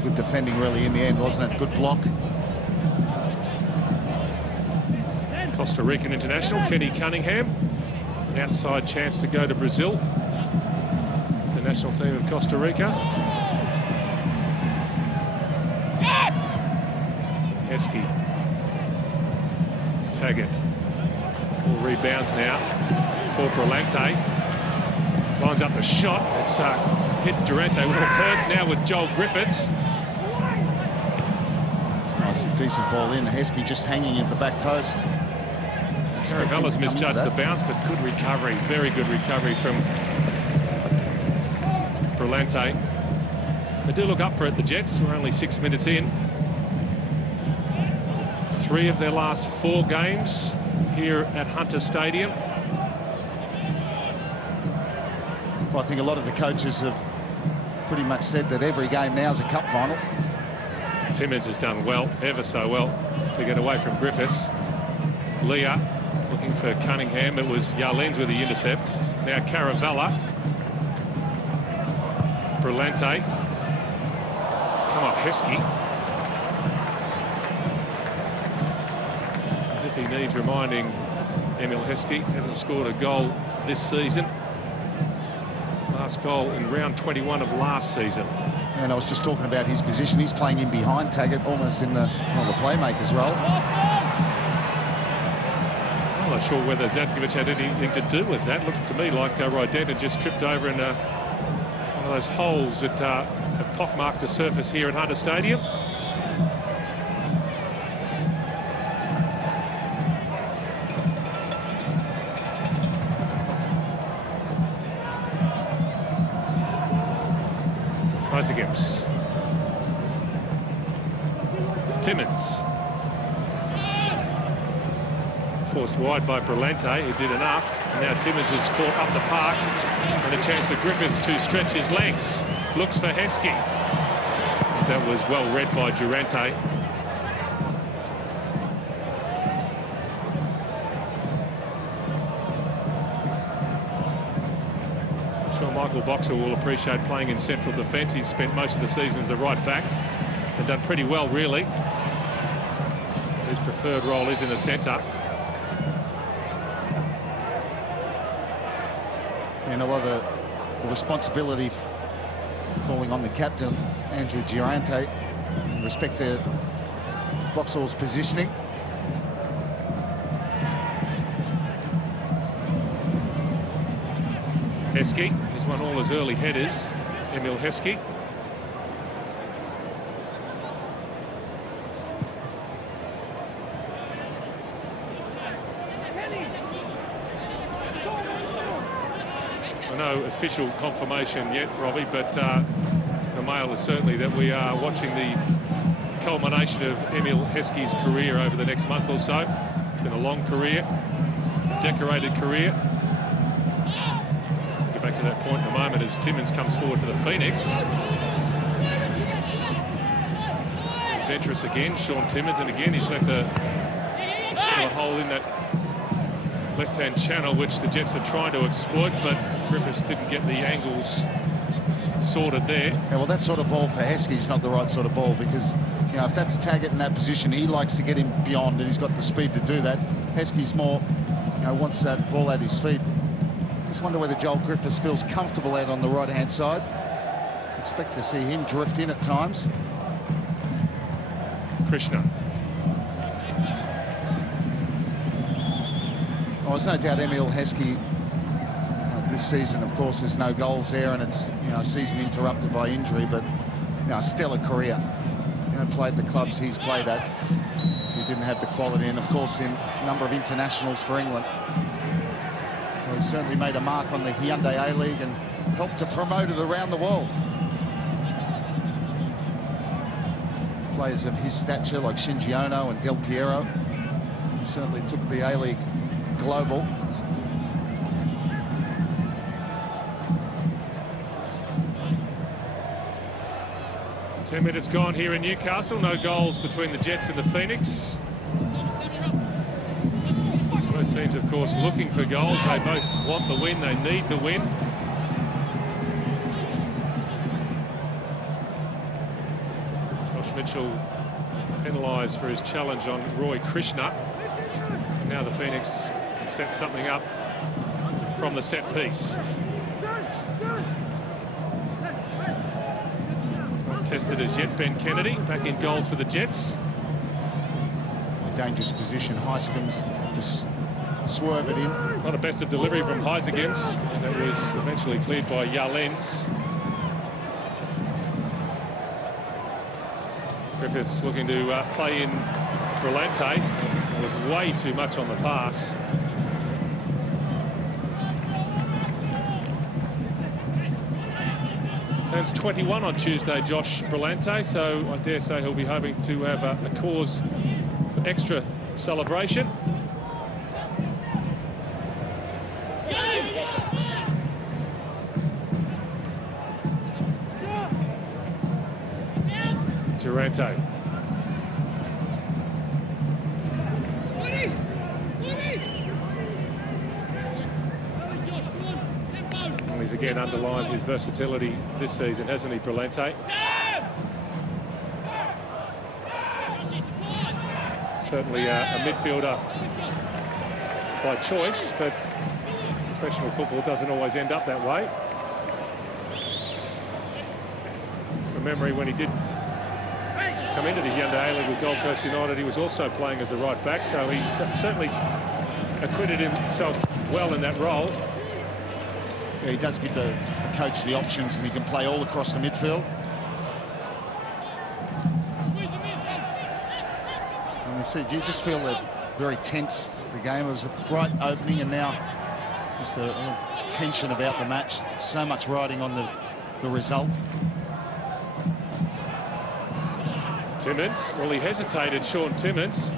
Pretty good defending, really, in the end, wasn't it? Good block. Costa Rican international Kenny Cunningham, an outside chance to go to Brazil with the national team of Costa Rica. Heskey, Taggart, all rebounds now for Brillante. Lines up the shot. It's hit Durante. Well, Hearns now with Joel Griffiths. Nice, decent ball in. Heskey just hanging at the back post. Caravella's misjudged the bounce, but good recovery. Very good recovery from Brillante. They do look up for it, the Jets. We're only 6 minutes in. 3 of their last 4 games here at Hunter Stadium. Well, I think a lot of the coaches have pretty much said that every game now is a cup final. Timmins has done well, ever so well, to get away from Griffiths. Leah looking for Cunningham. It was Yarlens with the intercept. Now Caravella. Brillante. It's come off Heskey. As if he needs reminding, Emil Heskey hasn't scored a goal this season. Last goal in round 21 of last season. And I was just talking about his position. He's playing in behind Taggart, almost in the playmaker's role. I'm not sure whether Zadkovic had anything to do with that. Looked to me like Ryden had just tripped over in one of those holes that have pockmarked the surface here at Hunter Stadium. Gibbs. Timmins. Forced wide by Brillante, who did enough. And now Timmins has caught up the park. And a chance for Griffiths to stretch his legs. Looks for Heskey. That was well read by Durante. Michael Boxer will appreciate playing in central defence. He's spent most of the season as a right back and done pretty well, really. His preferred role is in the centre. And a lot of the responsibility falling on the captain, Andrew Durante, in respect to Boxall's positioning. Heskey. He's won all his early headers, Emil Heskey. No official confirmation yet, Robbie, but the mail is certainly that we are watching the culmination of Emil Heskey's career over the next month or so. It's been a long career, a decorated career. Back to that point in a moment as Timmins comes forward for the Phoenix. Adventurous again, Sean Timmins, and again he's left a hole in that left-hand channel which the Jets are trying to exploit, but Griffiths didn't get the angles sorted there. Yeah, well, that sort of ball for Heskey is not the right sort of ball, because you know, if that's Taggart in that position, he likes to get him beyond, and he's got the speed to do that. Heskey's more, you know, wants that ball at his feet. Just wonder whether Joel Griffiths feels comfortable out on the right-hand side. Expect to see him drift in at times. Krishna. Well, there's no doubt Emil Heskey this season, of course, there's no goals there, and it's, you know, a season interrupted by injury, but you know, a stellar career. You know, played the clubs he's played at. He didn't have the quality, and of course, in a number of internationals for England. So he certainly made a mark on the Hyundai A-League and helped to promote it around the world. Players of his stature like Shinji Ono and Del Piero certainly took the A-League global. Ten minutes gone here in Newcastle. No goals between the Jets and the Phoenix. Both teams, of course, looking for goals. They both want the win. They need the win. Josh Mitchell penalised for his challenge on Roy Krishna. And now the Phoenix can set something up from the set piece. Not tested as yet, Ben Kennedy back in goals for the Jets. A dangerous position. Heisinghams just swerve it in. Not a best of delivery from Heisinghams, and it was eventually cleared by Yalens. Griffiths looking to play in Brillante. It was way too much on the pass. Turns 21 on Tuesday, Josh Brillante, so I dare say he'll be hoping to have a cause for extra celebration. Durante. Well, he's again underlined his versatility this season, hasn't he, Brillante? Certainly a midfielder by choice, but professional football doesn't always end up that way. From memory, when he did come into the Hyundai A-League with Gold Coast United, he was also playing as a right back, so he's certainly acquitted himself well in that role. Yeah, he does give the coach the options, and he can play all across the midfield. And you just feel that very tense, the game. It was a bright opening, and now just a little tension about the match. So much riding on the result. Timmins, well, he hesitated, Sean Timmins.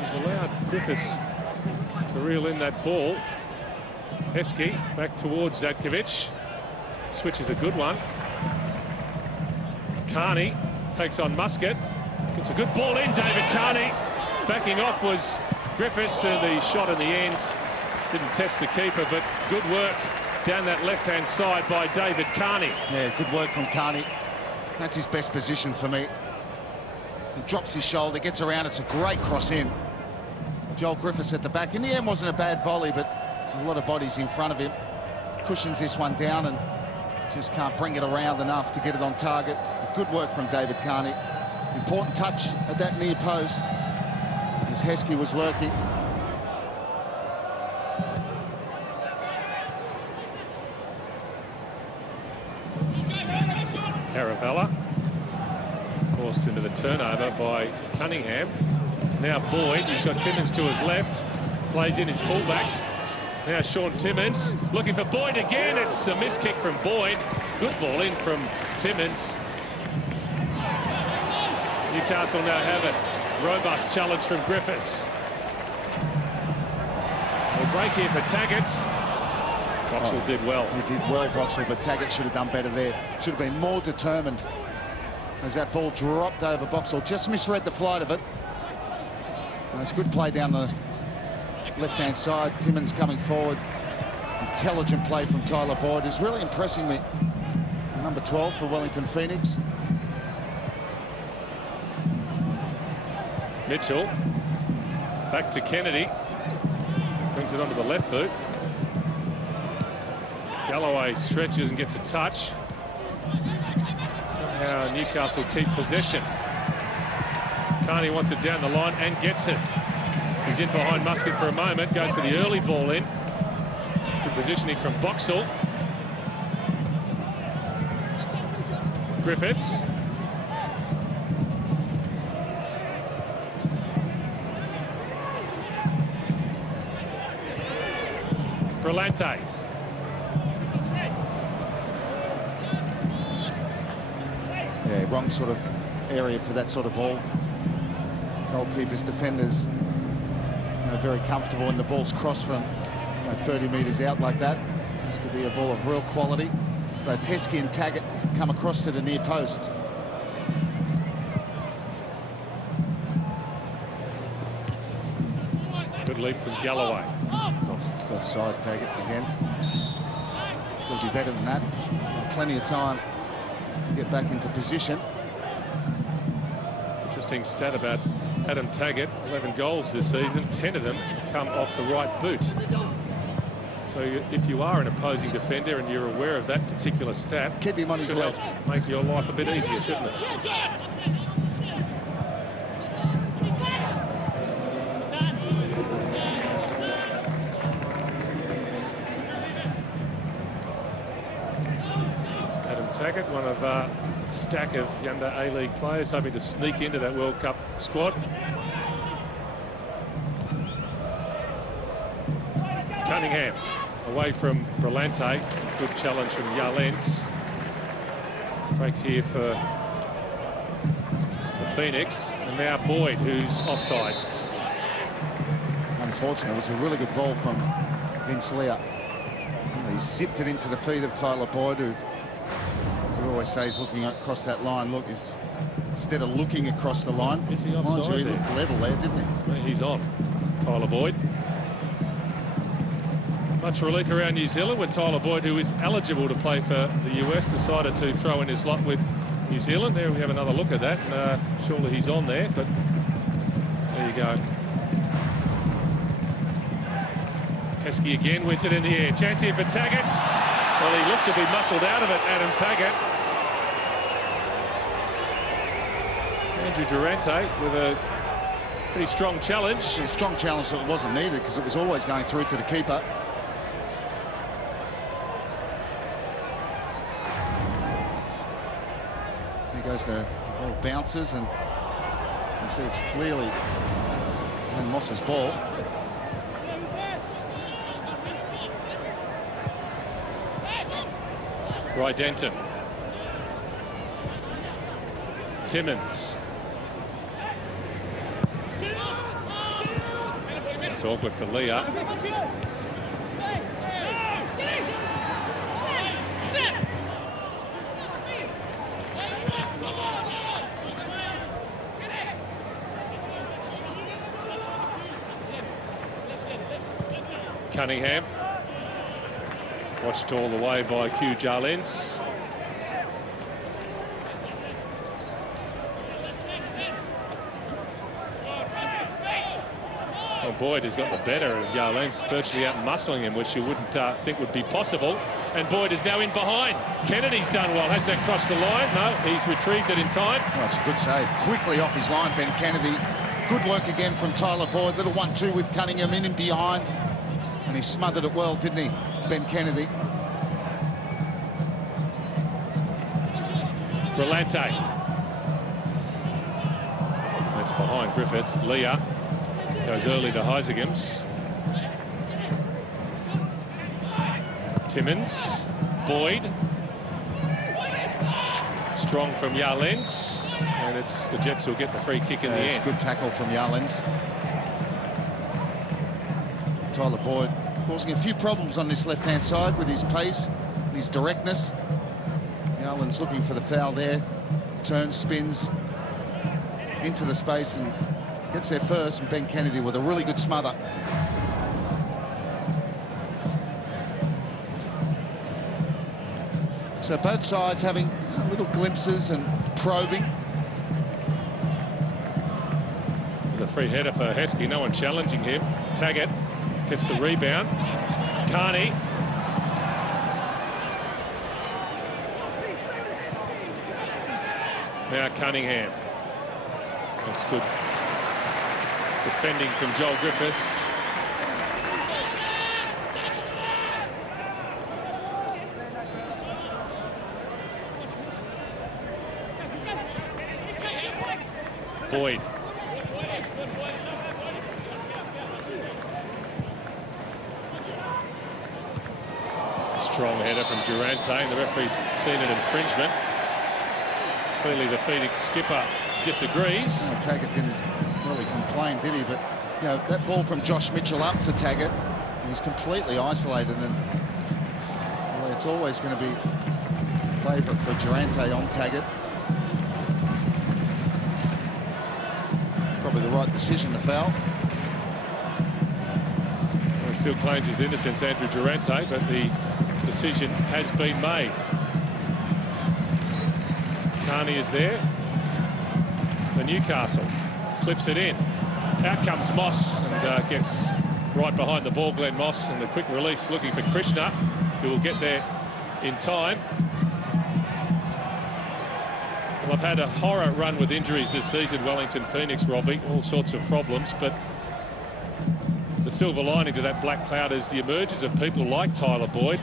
He's allowed Griffiths to reel in that ball. Heskey back towards Zatkovic. Switch is a good one. Carney takes on Muscat. Gets a good ball in, David Carney. Backing off was Griffiths, and the shot in the end didn't test the keeper, but good work down that left-hand side by David Carney. Yeah, good work from Carney. That's his best position for me. He drops his shoulder, gets around. It's a great cross in. Joel Griffiths at the back. In the end, wasn't a bad volley, but a lot of bodies in front of him. Cushions this one down and just can't bring it around enough to get it on target. Good work from David Carney. Important touch at that near post as Heskey was lurking. Caravella forced into the turnover by Cunningham. Now Boyd, he's got Timmins to his left, plays in his fullback. Now Sean Timmins looking for Boyd again. It's a miss kick from Boyd. Good ball in from Timmins. Newcastle now have it. Robust challenge from Griffiths. A break here for Taggart. Boxall did well. He did well, Boxall, but Taggart should have done better there. Should have been more determined as that ball dropped over Boxall. Just misread the flight of it. It's good play down the left-hand side. Timmins coming forward. Intelligent play from Tyler Boyd is really impressing me. Number 12 for Wellington Pheonix. Mitchell back to Kennedy. Brings it onto the left boot. Galloway stretches and gets a touch. Somehow Newcastle keep possession. Carney wants it down the line and gets it. He's in behind Muscat for a moment, goes for the early ball in. Good positioning from Boxall. Griffiths. Brillante. Yeah, wrong sort of area for that sort of ball. Goalkeepers, defenders, very comfortable when the ball's crossed from 30 metres out like that. Has to be a ball of real quality. Both Heskey and Taggart come across to the near post. Good lead from Galloway. It's offside, Taggart again. It's got to be better than that. Plenty of time to get back into position. interesting stat about Adam Taggart. 11 goals this season, 10 of them have come off the right boot. So if you are an opposing defender and you're aware of that particular stat, keep him on his left. Make your life a bit easier, shouldn't it? Adam Taggart, one of a stack of Hyundai A-League players hoping to sneak into that World Cup squad. Cunningham away from Brillante. Good challenge from Jarlens. Breaks here for the Phoenix. And now Boyd, who's offside. Unfortunately, it was a really good ball from Vince Leah. He zipped it into the feet of Tyler Boyd, who, as we always say, is looking across that line. Look, instead of looking across the line, is he offside? He looked level there, didn't he? He's on. Tyler Boyd. Much relief around New Zealand when Tyler Boyd, who is eligible to play for the US, decided to throw in his lot with New Zealand. There we have another look at that. And, surely he's on there, but there you go. Heskey again wins it in the air. Chance here for Taggart. Well, he looked to be muscled out of it, Adam Taggart. Andrew Durante with a pretty strong challenge. A strong challenge that wasn't needed because it was always going through to the keeper. Goes the ball bounces, and you see it's clearly Glenn Moss's ball. Denton. Timmins. It's awkward for Leah. Cunningham. Watched all the way by Q Jarlens. Well, Boyd has got the better of Jarlens, virtually out-muscling him, which you wouldn't think would be possible. And Boyd is now in behind. Kennedy's done well. Has that crossed the line? No, he's retrieved it in time. Well, it's a good save. Quickly off his line, Ben Kennedy. Good work again from Tyler Boyd. Little 1-2 with Cunningham in and behind. And he smothered it well, didn't he, Ben Kennedy? Brillante. That's behind Griffiths. Leah goes early to Heisigams. Timmins. Boyd. Strong from Jarlens. And it's the Jets who'll get the free kick in the end. Good tackle from Jarlens. Tyler Boyd causing a few problems on this left-hand side with his pace and his directness. Jarlens looking for the foul there. Turns, spins into the space and gets there first. And Ben Kennedy with a really good smother. So both sides having little glimpses and probing. There's a free header for Heskey. No one challenging him. Taggart gets the rebound. Carney. Now Cunningham. That's good defending from Joel Griffiths. Boyd. Strong header from Durante, and the referee's seen an infringement. Clearly the Phoenix skipper disagrees. No, Taggart didn't really complain, did he? But, you know, that ball from Josh Mitchell up to Taggart, he was completely isolated, and well, it's always going to be a favourite for Durante on Taggart. Probably the right decision to foul. Well, he still claims his innocence, Andrew Durante, but the decision has been made. Carney is there. for Newcastle. Clips it in. Out comes Moss and gets right behind the ball, Glenn Moss, and the quick release looking for Krishna, who will get there in time. Well, I've had a horror run with injuries this season, Wellington Pheonix, Robbie, all sorts of problems, but the silver lining to that black cloud is the emergence of people like Tyler Boyd,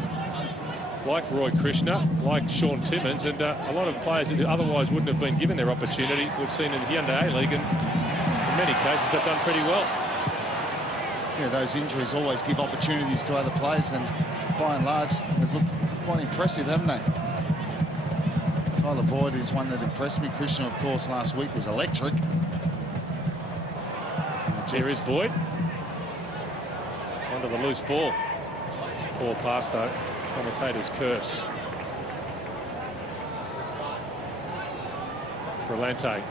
like Roy Krishna, like Sean Timmins, and a lot of players that otherwise wouldn't have been given their opportunity. We've seen in the Hyundai League, and in many cases they've done pretty well. Yeah, those injuries always give opportunities to other players, and by and large they've looked quite impressive, haven't they? Tyler Boyd is one that impressed me. Krishna, of course, last week was electric. Here is Boyd. Under the loose ball. It's a poor pass, though. Commentator's curse. Brillante.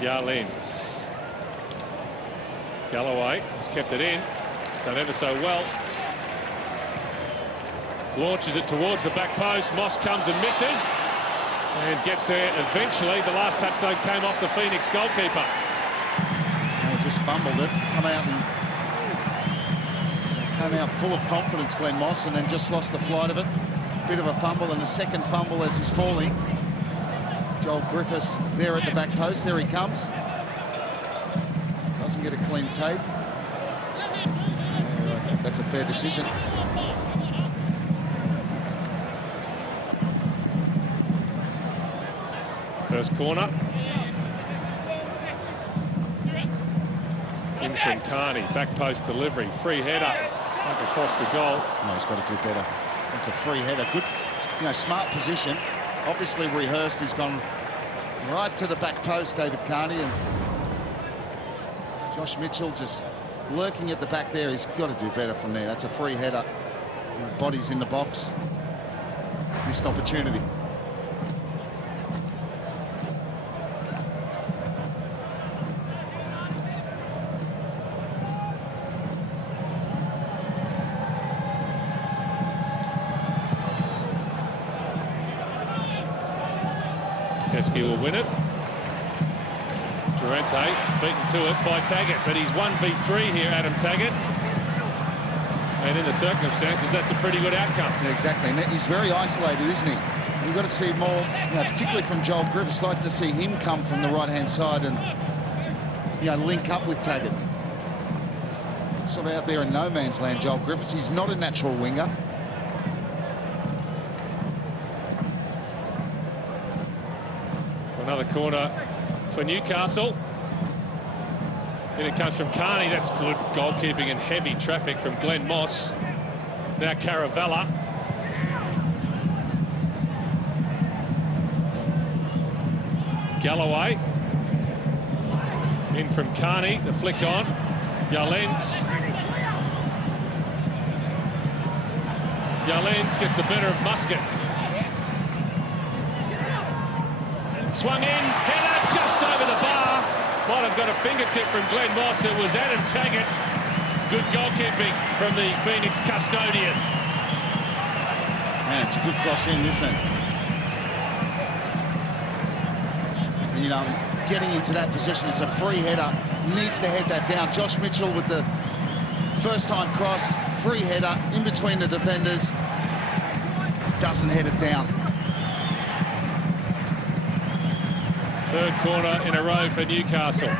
Yarlins. Galloway has kept it in. Done ever so well. Launches it towards the back post. Moss comes and misses. And gets there eventually. The last touchdown came off the Phoenix goalkeeper. He just fumbled it. Came out full of confidence, Glenn Moss, and then just lost the flight of it. Bit of a fumble, and the second fumble as he's falling. Joel Griffiths there at the back post. There he comes. Doesn't get a clean take. Yeah, I think that's a fair decision. First corner. In from Carney. Back post delivery. Free header. Up across the goal. No, he's got to do better. It's a free header. Good, smart position. Obviously rehearsed. He's gone right to the back post, David Carney, and Josh Mitchell just lurking at the back there. He's got to do better from there. That's a free header. Body's in the box. Missed opportunity. Heskey will win it. Durante beaten to it by Taggart, but he's 1v3 here, Adam Taggart. And in the circumstances, that's a pretty good outcome. Yeah, exactly. And he's very isolated, isn't he? You've got to see more, particularly from Joel Griffiths. Like to see him come from the right-hand side and, link up with Taggart. He's sort of out there in no man's land, Joel Griffiths. He's not a natural winger. Another corner for Newcastle. Then it comes from Carney. That's good goalkeeping and heavy traffic from Glenn Moss. Now Caravella. Galloway. In from Carney. The flick on. Yarlins. Yarlins gets the better of Muscat. Swung in, header just over the bar. Might have got a fingertip from Glenn Moss. It was Adam Taggart. Good goalkeeping from the Phoenix custodian. Man, it's a good cross in, isn't it? And, getting into that position, it's a free header. Needs to head that down. Josh Mitchell with the first-time cross. Free header in between the defenders. Doesn't head it down. Third corner in a row for Newcastle.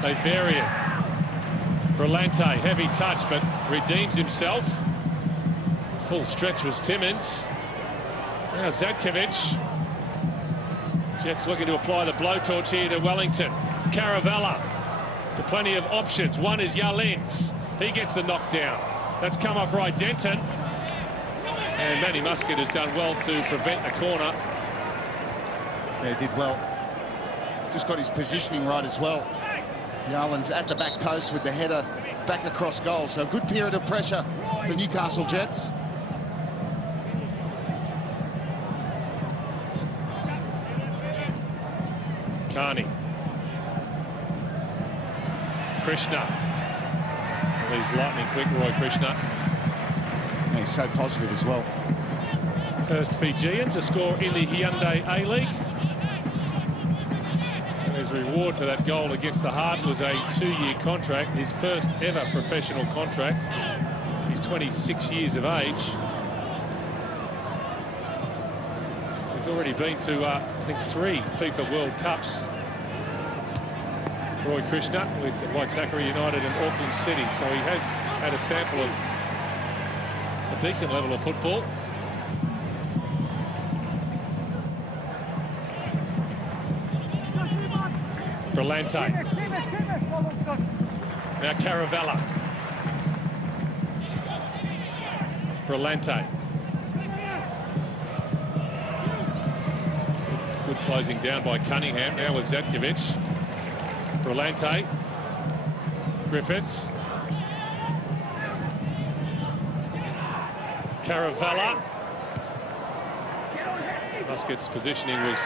They vary it. Brillante, heavy touch, but redeems himself. Full stretch was Timmins. Now Zadkovic. Jets looking to apply the blowtorch here to Wellington. Caravella. With plenty of options. One is Yarlins. He gets the knockdown. That's come off right Denton. And Manny Muscat has done well to prevent the corner. Yeah, did well. Just got his positioning right as well. Yarlin's at the back post with the header back across goal. So a good period of pressure for Newcastle Jets. Carney. Krishna. he's lightning quick, Roy Krishna. Yeah, he's so positive as well. First Fijian to score in the Hyundai A-League. And his reward for that goal against the Heart was a 2-year contract, his first ever professional contract. He's 26 years of age. He's already been to, I think, 3 FIFA World Cups. Roy Krishna with Waitakere United and Auckland City. So he has had a sample of a decent level of football. Brillante. Now Caravella. Brillante. Good closing down by Cunningham. Now with Zatkovic. Brillante. Griffiths. Caravella. Muscat's positioning was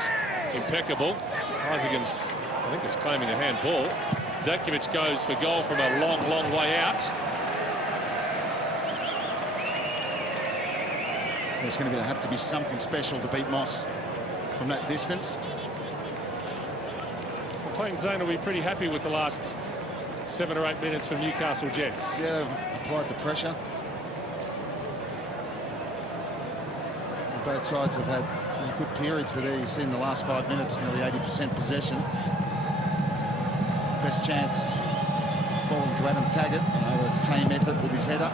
impeccable. Isaacham's, I think, is claiming a handball. Zatkovic goes for goal from a long, long way out. There's going to have to be something special to beat Moss from that distance. Well, Clayton Zane will be pretty happy with the last 7 or 8 minutes from Newcastle Jets. Yeah, they've applied the pressure. Both sides have had good periods, but there you see in the last 5 minutes, nearly 80% possession. Best chance falling to Adam Taggart. A tame effort with his header.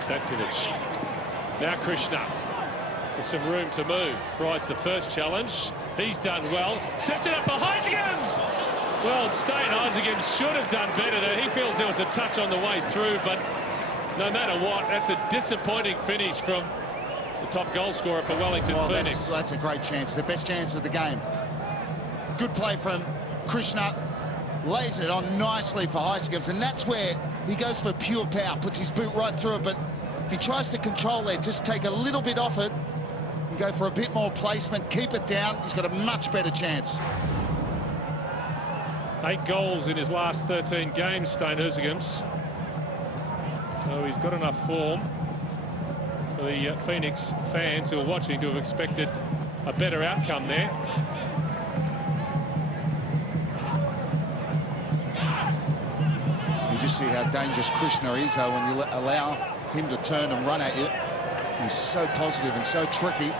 Zatkovic. Now Krishna with some room to move. Rides the first challenge. He's done well. Sets it up for Isaacham's. Well, Stain Isaacham's should have done better there. He feels there was a touch on the way through, but no matter what, that's a disappointing finish from the top goal scorer for Wellington Pheonix. That's a great chance, the best chance of the game. Good play from Krishna, lays it on nicely for Isaacham's, and that's where he goes for pure power, puts his boot right through it, but if he tries to control there, just take a little bit off it and go for a bit more placement, keep it down, he's got a much better chance. 8 goals in his last 13 games, Stain Isaacham's. So he's got enough form for the Phoenix fans who are watching to have expected a better outcome there. You just see how dangerous Krishna is, though, when you allow him to turn and run at you. He's so positive and so tricky.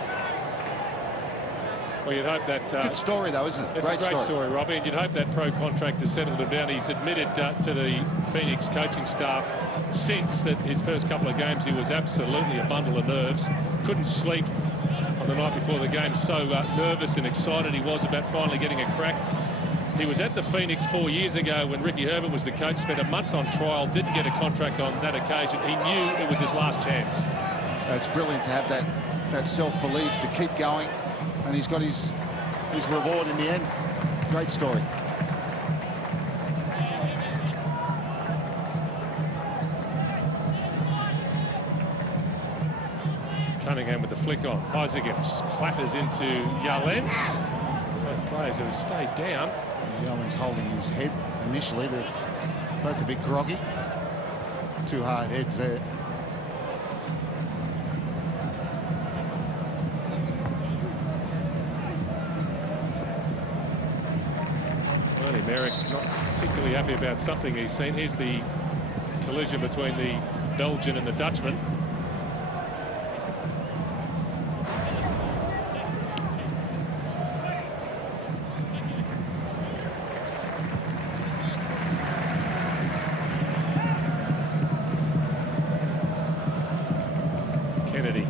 Well, you'd hope that... good story, though, isn't it? It's a great story, Robbie, and you'd hope that pro contract has settled him down. He's admitted to the Phoenix coaching staff since that his first couple of games he was absolutely a bundle of nerves. Couldn't sleep on the night before the game, so nervous and excited he was about finally getting a crack. He was at the Phoenix 4 years ago when Ricky Herbert was the coach, spent a month on trial, didn't get a contract on that occasion. He knew it was his last chance. It's brilliant to have that self-belief to keep going. And he's got his reward in the end. Great story. Cunningham with the flick on. Isaacham's clatters into Yalens. Both players have stayed down. Yalens holding his head initially. They're both a bit groggy. 2 hard heads there. Merrick not particularly happy about something he's seen. Here's the collision between the Belgian and the Dutchman. Kennedy.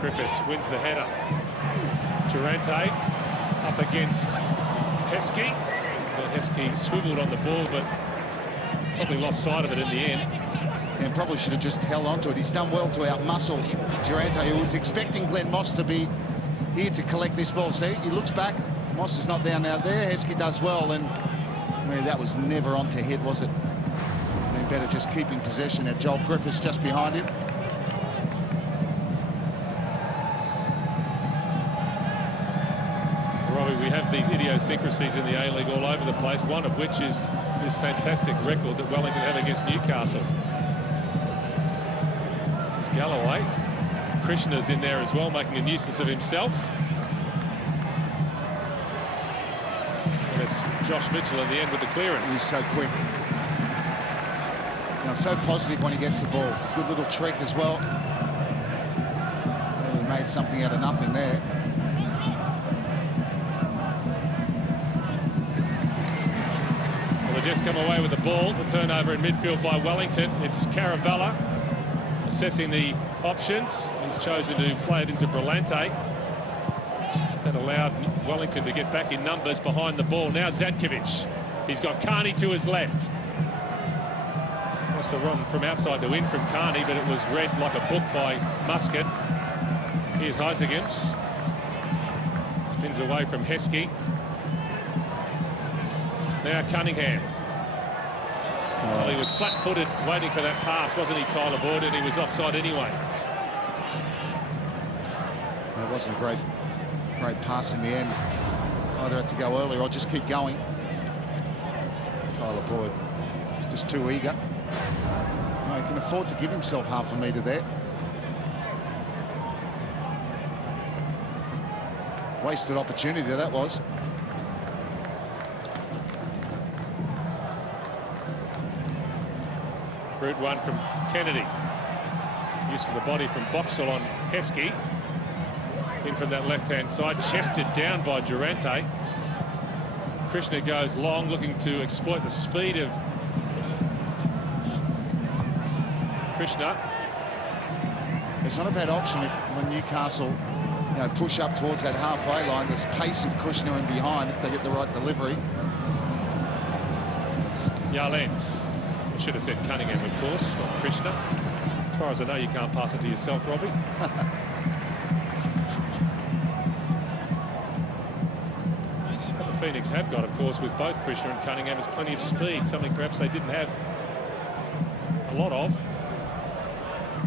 Griffiths wins the header. Durante up against Heskey. Well, Heskey swiveled on the ball, but probably lost sight of it in the end. And probably should have just held on to it. He's done well to outmuscle Durante, who was expecting Glenn Moss to be here to collect this ball. See, he looks back. Moss is not down out there. Heskey does well, and I mean, that was never on to hit, was it? Been better just keeping possession. At Joel Griffiths just behind him. Robbie, we have these idiosyncrasies in the A-League all over the place, one of which is this fantastic record that Wellington have against Newcastle. There's Galloway. Krishna's in there as well, making a nuisance of himself. And it's Josh Mitchell in the end with the clearance. He's so quick. You know, so positive when he gets the ball. Good little trick as well. Really made something out of nothing there. Well, the Jets come away with the ball. The turnover in midfield by Wellington. It's Caravella assessing the options. He's chosen to play it into Brillante. That allowed Wellington to get back in numbers behind the ball. Now Zadkovic. He's got Carney to his left. That's the run from outside to in from Carney, but it was read like a book by Muscat. Here's Huizingens. Spins away from Heskey. Now Cunningham. Well, he was flat-footed waiting for that pass, wasn't he, Tyler Boyd? And he was offside anyway. That wasn't a great pass in the end. Either had to go early or just keep going. Tyler Boyd just too eager. No, he can afford to give himself half a metre there. Wasted opportunity there, that was. Route one from Kennedy. Use of the body from Boxall on Heskey. In from that left-hand side, chested down by Durante. Krishna goes long, looking to exploit the speed of Krishna. It's not a bad option when Newcastle, you know, push up towards that halfway line. There's pace of Krishna in behind if they get the right delivery. Yarlens. I should have said Cunningham, of course, not Krishna. As far as I know, you can't pass it to yourself, Robbie. What the Phoenix have got, of course, with both Krishna and Cunningham is plenty of speed, something perhaps they didn't have a lot of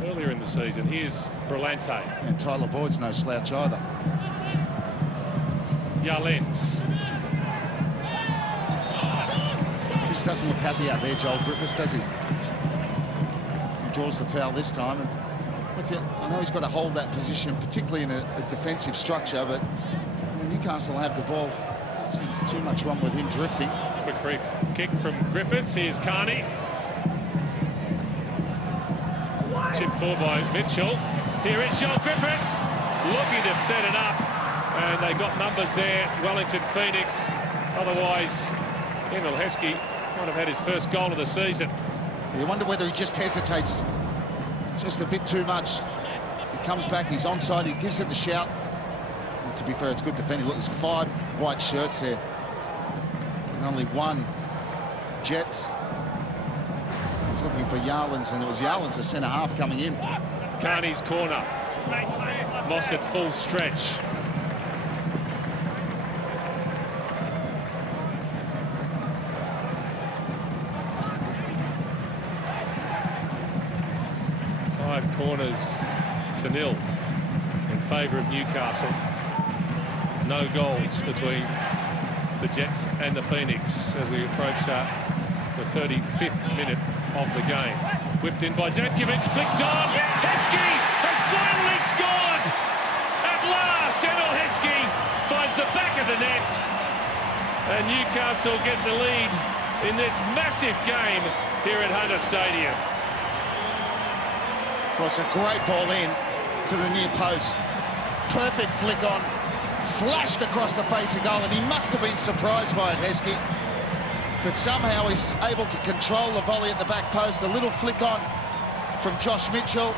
earlier in the season. Here's Brillante. And Tyler Boyd's no slouch either. Yarlens. This doesn't look happy out there, Joel Griffiths, does he? He draws the foul this time. And look, I know he's got to hold that position, particularly in a defensive structure, but when Newcastle have the ball, I don't see too much wrong with him drifting. Quick free kick from Griffiths. Here's Carney. Chipped forward by Mitchell. Here is Joel Griffiths, looking to set it up. And they got numbers there, Wellington Pheonix. Otherwise, Emil Heskey might have had his first goal of the season. You wonder whether he just hesitates just a bit too much. He comes back, he's onside, he gives it the shout. And to be fair, it's good defending. Look, there's 5 white shirts there. And only 1 Jets. He's looking for Yarlens, and it was Yarlens, the centre-half, coming in. Carney's corner. Moss at full stretch. Corners to 0 in favour of Newcastle. No goals between the Jets and the Phoenix as we approach the 35th minute of the game. Whipped in by Zadkovic, flicked on. Heskey has finally scored! At last, Emil Heskey finds the back of the net. And Newcastle get the lead in this massive game here at Hyundai Stadium. Well, it's a great ball in to the near post. Perfect flick on, flashed across the face of goal, and he must have been surprised by it, Heskey. But somehow he's able to control the volley at the back post. A little flick on from Josh Mitchell,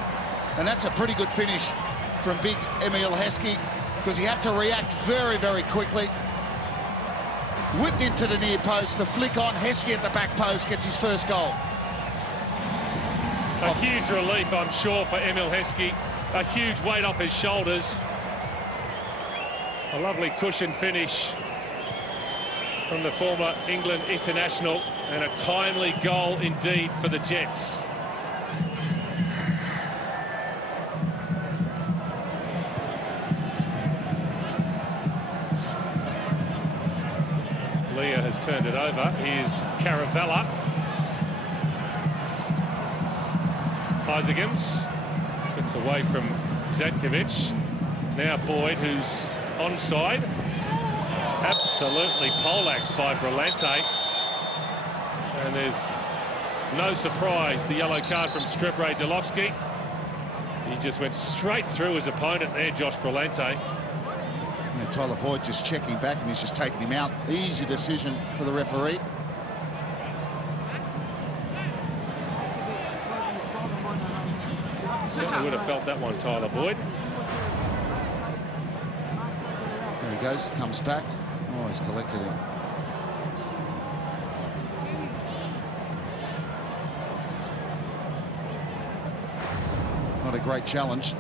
and that's a pretty good finish from big Emil Heskey, because he had to react very, very quickly. Whipped into the near post, the flick on, Heskey at the back post gets his first goal. A huge relief, I'm sure, for Emil Heskey. A huge weight off his shoulders. A lovely cushion finish from the former England international. And a timely goal indeed for the Jets. Leah has turned it over. Here's Caravella. Isegams gets away from Zatkovic. Now Boyd, who's onside. Absolutely poleaxed by Brillante. And there's no surprise, the yellow card from Strebre Delovski. He just went straight through his opponent there, Josh Brillante. And Tyler Boyd just checking back, and he's just taking him out. Easy decision for the referee. Certainly would have felt that one, Tyler Boyd. There he goes, comes back. Oh, he's collected him. Not a great challenge.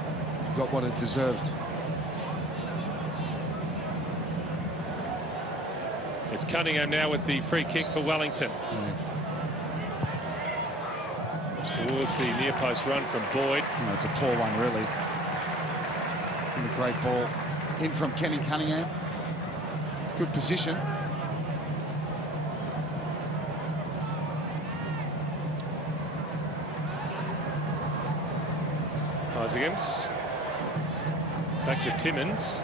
Got what it deserved. It's Cunningham now with the free kick for Wellington. Yeah. It's towards the near post run from Boyd. Oh, it's a poor one, really. And a great ball in from Kenny Cunningham. Good position. Isegams. Back to Timmins.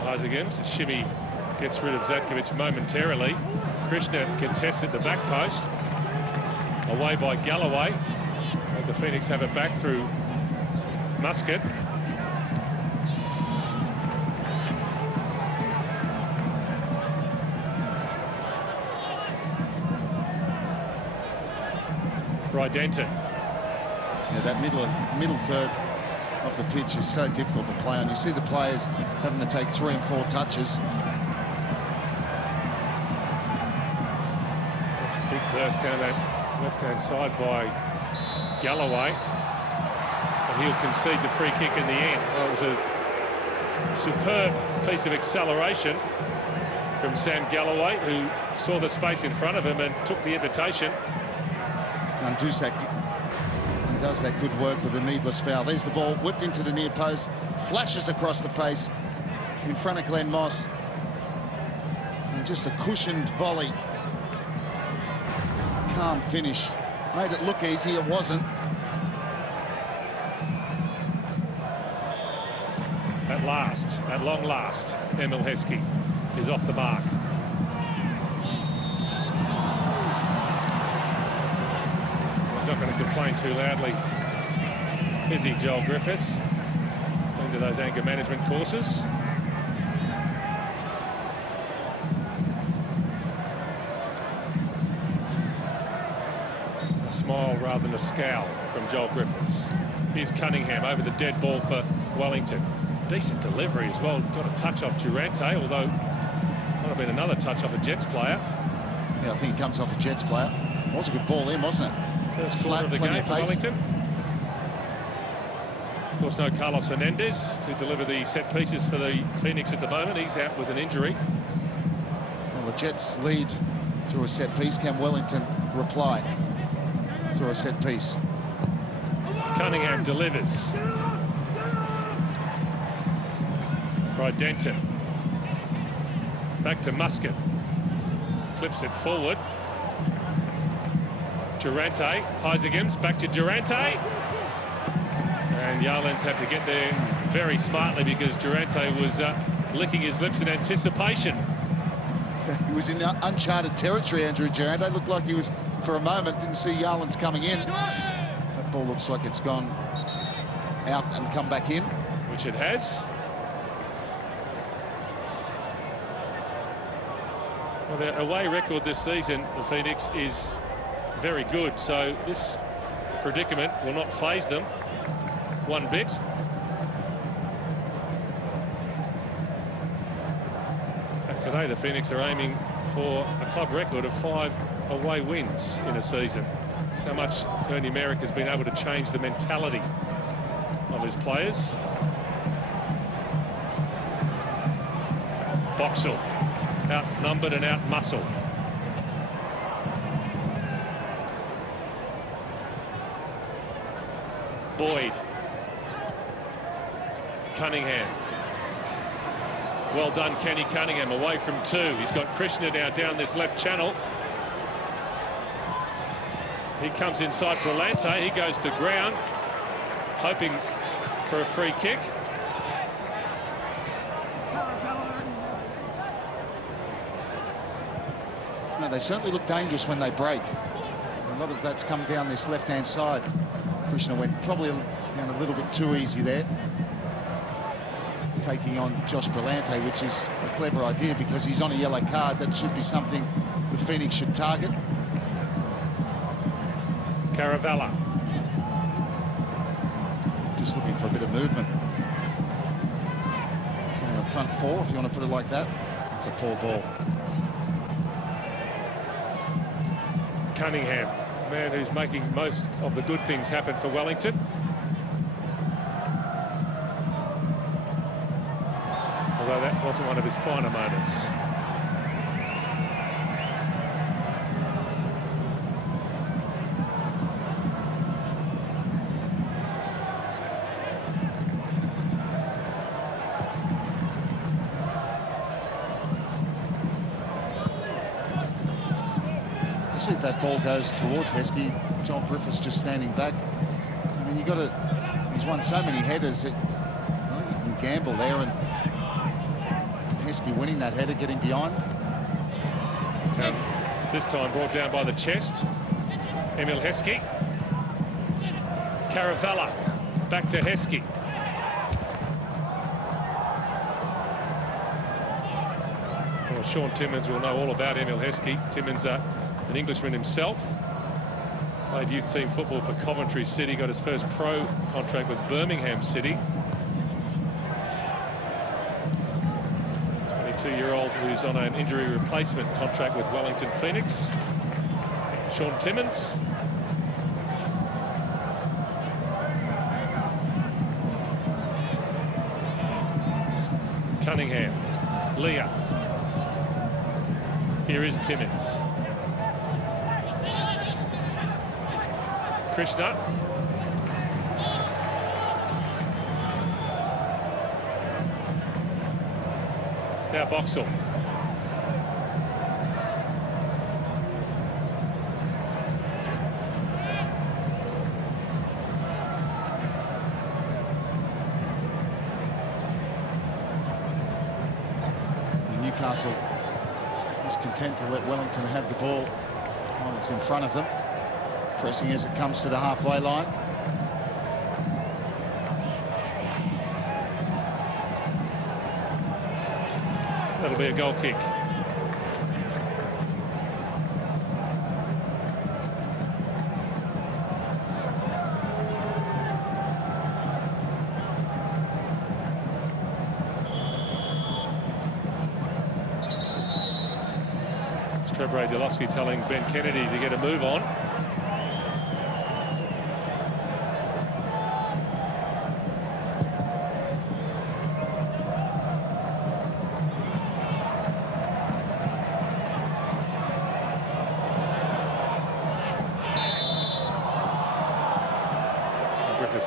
Isegams, shimmy gets rid of Zatkovic momentarily. Krishna contests at the back post. Away by Galloway. And the Phoenix have it back through Muscat. Rydenton. Yeah, that middle third of the pitch is so difficult to play on. You see the players having to take 3 and 4 touches. That's a big burst down that left-hand side by Galloway. And he'll concede the free kick in the end. Well, it was a superb piece of acceleration from Sam Galloway, who saw the space in front of him and took the invitation. And does that good work with a needless foul. There's the ball whipped into the near post, flashes across the face in front of Glenn Moss, and just a cushioned volley. Calm finish. Made it look easy, it wasn't. At long last, Emil Heskey is off the mark. Not going to complain too loudly, is he, Joel Griffiths? Into those anger management courses. A smile rather than a scowl from Joel Griffiths. Here's Cunningham over the dead ball for Wellington. Decent delivery as well. Got a touch off Durante, although might have been another touch off a Jets player. Yeah, I think it comes off a Jets player. It was a good ball in, wasn't it? First quarter of the game for Wellington. Of course, no Carlos Hernandez to deliver the set pieces for the Phoenix at the moment. He's out with an injury. Well, the Jets lead through a set piece. Can Wellington reply through a set piece? Cunningham delivers. Rydenton. Back to Muscat. Clips it forward. Durante, Isegams, back to Durante. And Yarlins have to get there very smartly because Durante was licking his lips in anticipation. He was in uncharted territory, Andrew Durante. Looked like he was, for a moment, didn't see Yarlins coming in. That ball looks like it's gone out and come back in. Which it has. Well, their away record this season, the Phoenix, is very good, so this predicament will not faze them one bit. In fact, today the Phoenix are aiming for a club record of 5 away wins in a season. That's how much Ernie Merrick has been able to change the mentality of his players. Boxall outnumbered and out-muscled. Boyd. Cunningham. Well done, Kenny Cunningham, away from two. He's got Krishna now down this left channel. He comes inside Brillante. He goes to ground, hoping for a free kick. No, they certainly look dangerous when they break. A lot of that's come down this left-hand side. Krishna went probably down a little bit too easy there, taking on Josh Brillante, which is a clever idea because he's on a yellow card. That should be something the Phoenix should target. Caravella. Just looking for a bit of movement from the front four, if you want to put it like that. It's a poor ball. Cunningham, a man who's making most of the good things happen for Wellington. Although that wasn't one of his finer moments. See if that ball goes towards Heskey. Joel Griffiths just standing back. I mean, he's won so many headers that I think you can gamble there, and Heskey winning that header, getting behind. This time brought down by the chest. Emil Heskey. Caravella back to Heskey. Well, Sean Timmins will know all about Emil Heskey. Timmins, an Englishman himself, played youth team football for Coventry City, got his first pro contract with Birmingham City. 22-year-old who's on an injury replacement contract with Wellington Pheonix. Sean Timmins. Cunningham. Leah. Here is Timmins. Krishna. Now Boxall. Newcastle is content to let Wellington have the ball while it's in front of them, pressing as it comes to the halfway line. That'll be a goal kick. It's Trevor Delovsky telling Ben Kennedy to get a move on.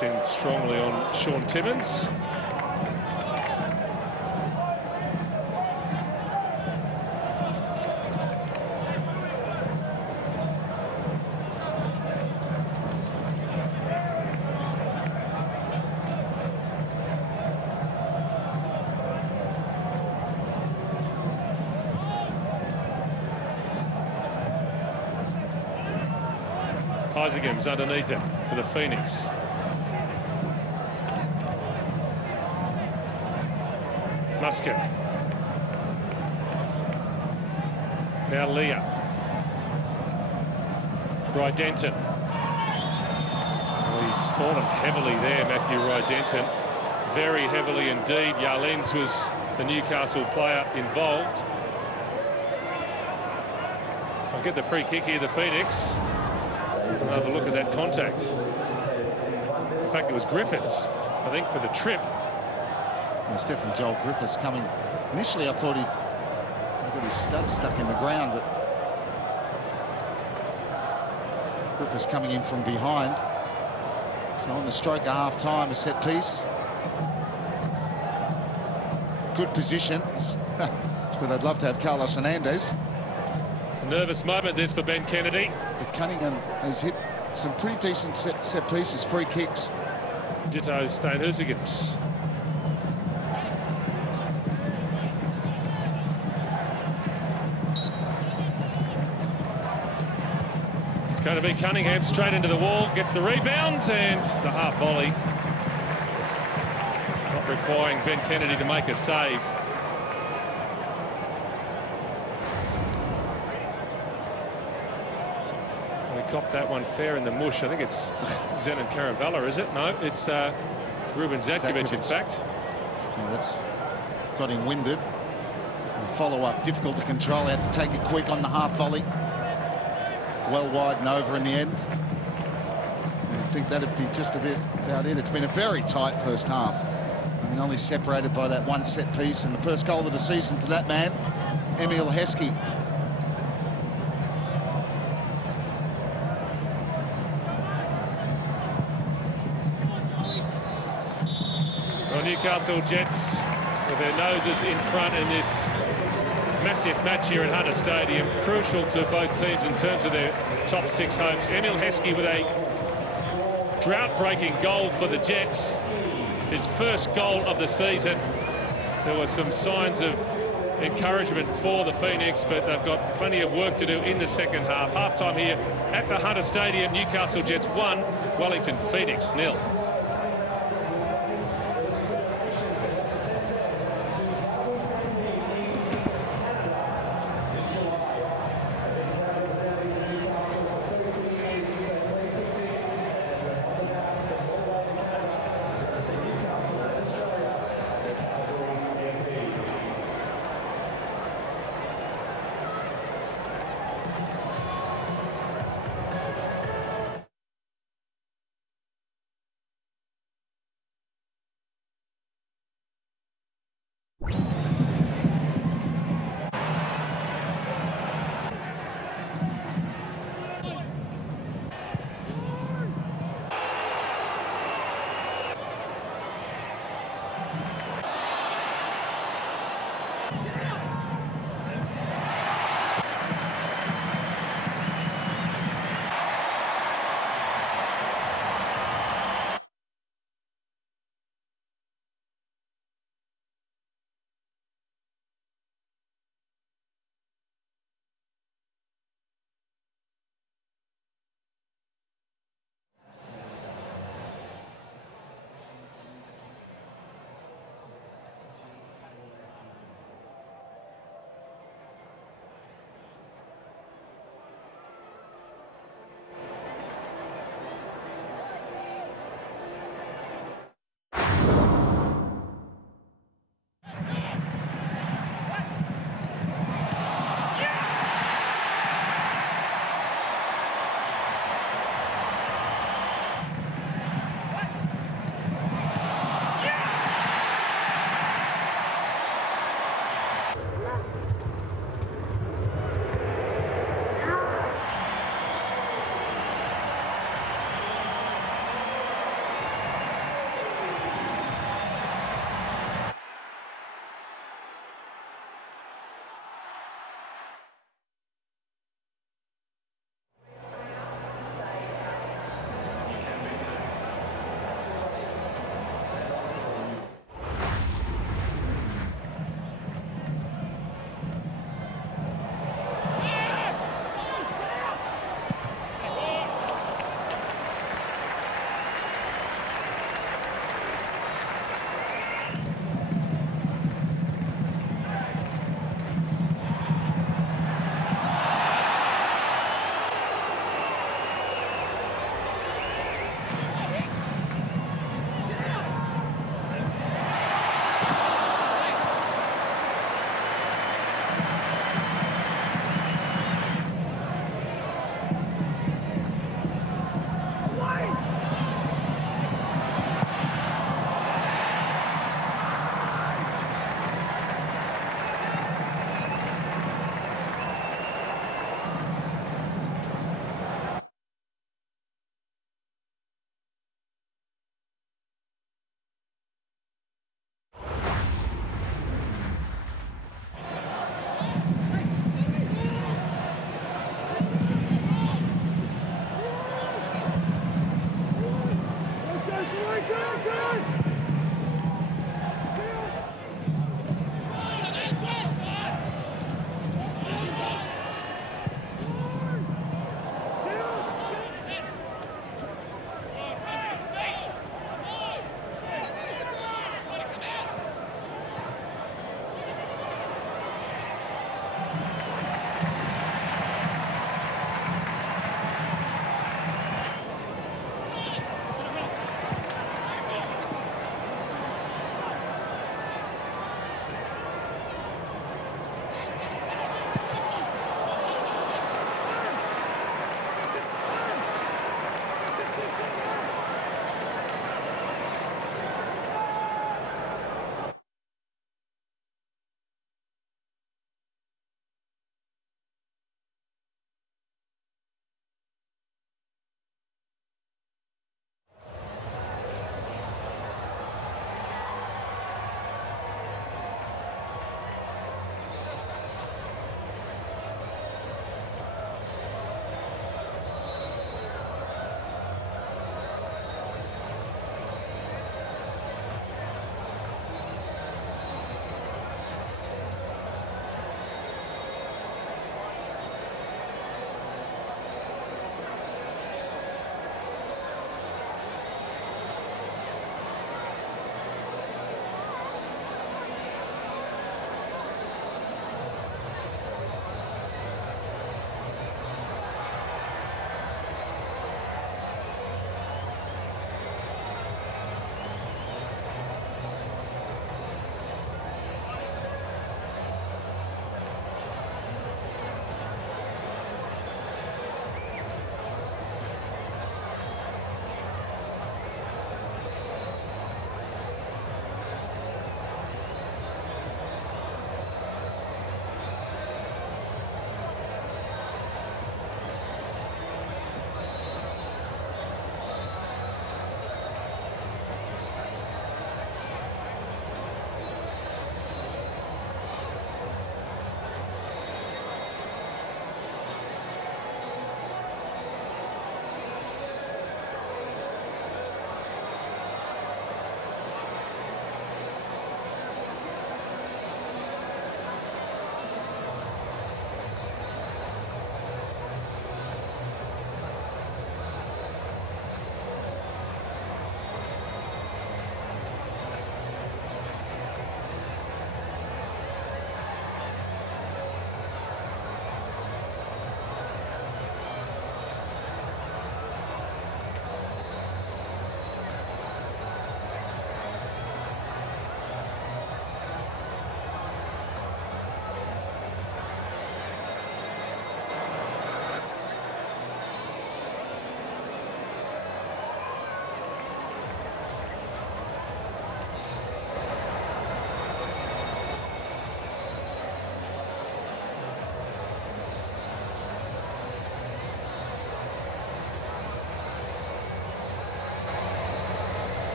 In strongly on Sean Timmins. Isaacham's underneath him for the Phoenix. Muscat. Now Leah. Rydenton. Well, he's fallen heavily there, Matthew Rydenton. Very heavily indeed. Yarlens was the Newcastle player involved. I'll get the free kick here, the Phoenix. Another look at that contact. In fact, it was Griffiths, I think, for the trip. It's definitely Joel Griffiths coming. Initially, I thought he got his studs stuck in the ground, but Griffiths coming in from behind. So on the stroke of half-time, a set piece. Good position. But I'd love to have Carlos Hernandez. It's a nervous moment, this, for Ben Kennedy. But Cunningham has hit some pretty decent set pieces, free kicks. Ditto Steenhuizingen's. It's going to be Cunningham straight into the wall, gets the rebound, and the half volley. Not requiring Ben Kennedy to make a save. We copped that one fair in the mush. I think it's Zenon Caravella, is it? No, it's Ruben Zakovic, in fact. Yeah, that's got him winded. The follow-up difficult to control. Had to take it quick on the half volley. Well wide and over in the end. And I think that'd be just about it. It's been a very tight first half. I mean, only separated by that one set piece, and the first goal of the season to that man, Emil Heskey. Well, Newcastle Jets with their noses in front in this massive match here at Hyundai Stadium. Crucial to both teams in terms of their top 6 hopes. Emil Heskey with a drought-breaking goal for the Jets. His first goal of the season. There were some signs of encouragement for the Phoenix, but they've got plenty of work to do in the second half. Half-time here at the Hyundai Stadium. Newcastle Jets 1, Wellington Pheonix 0.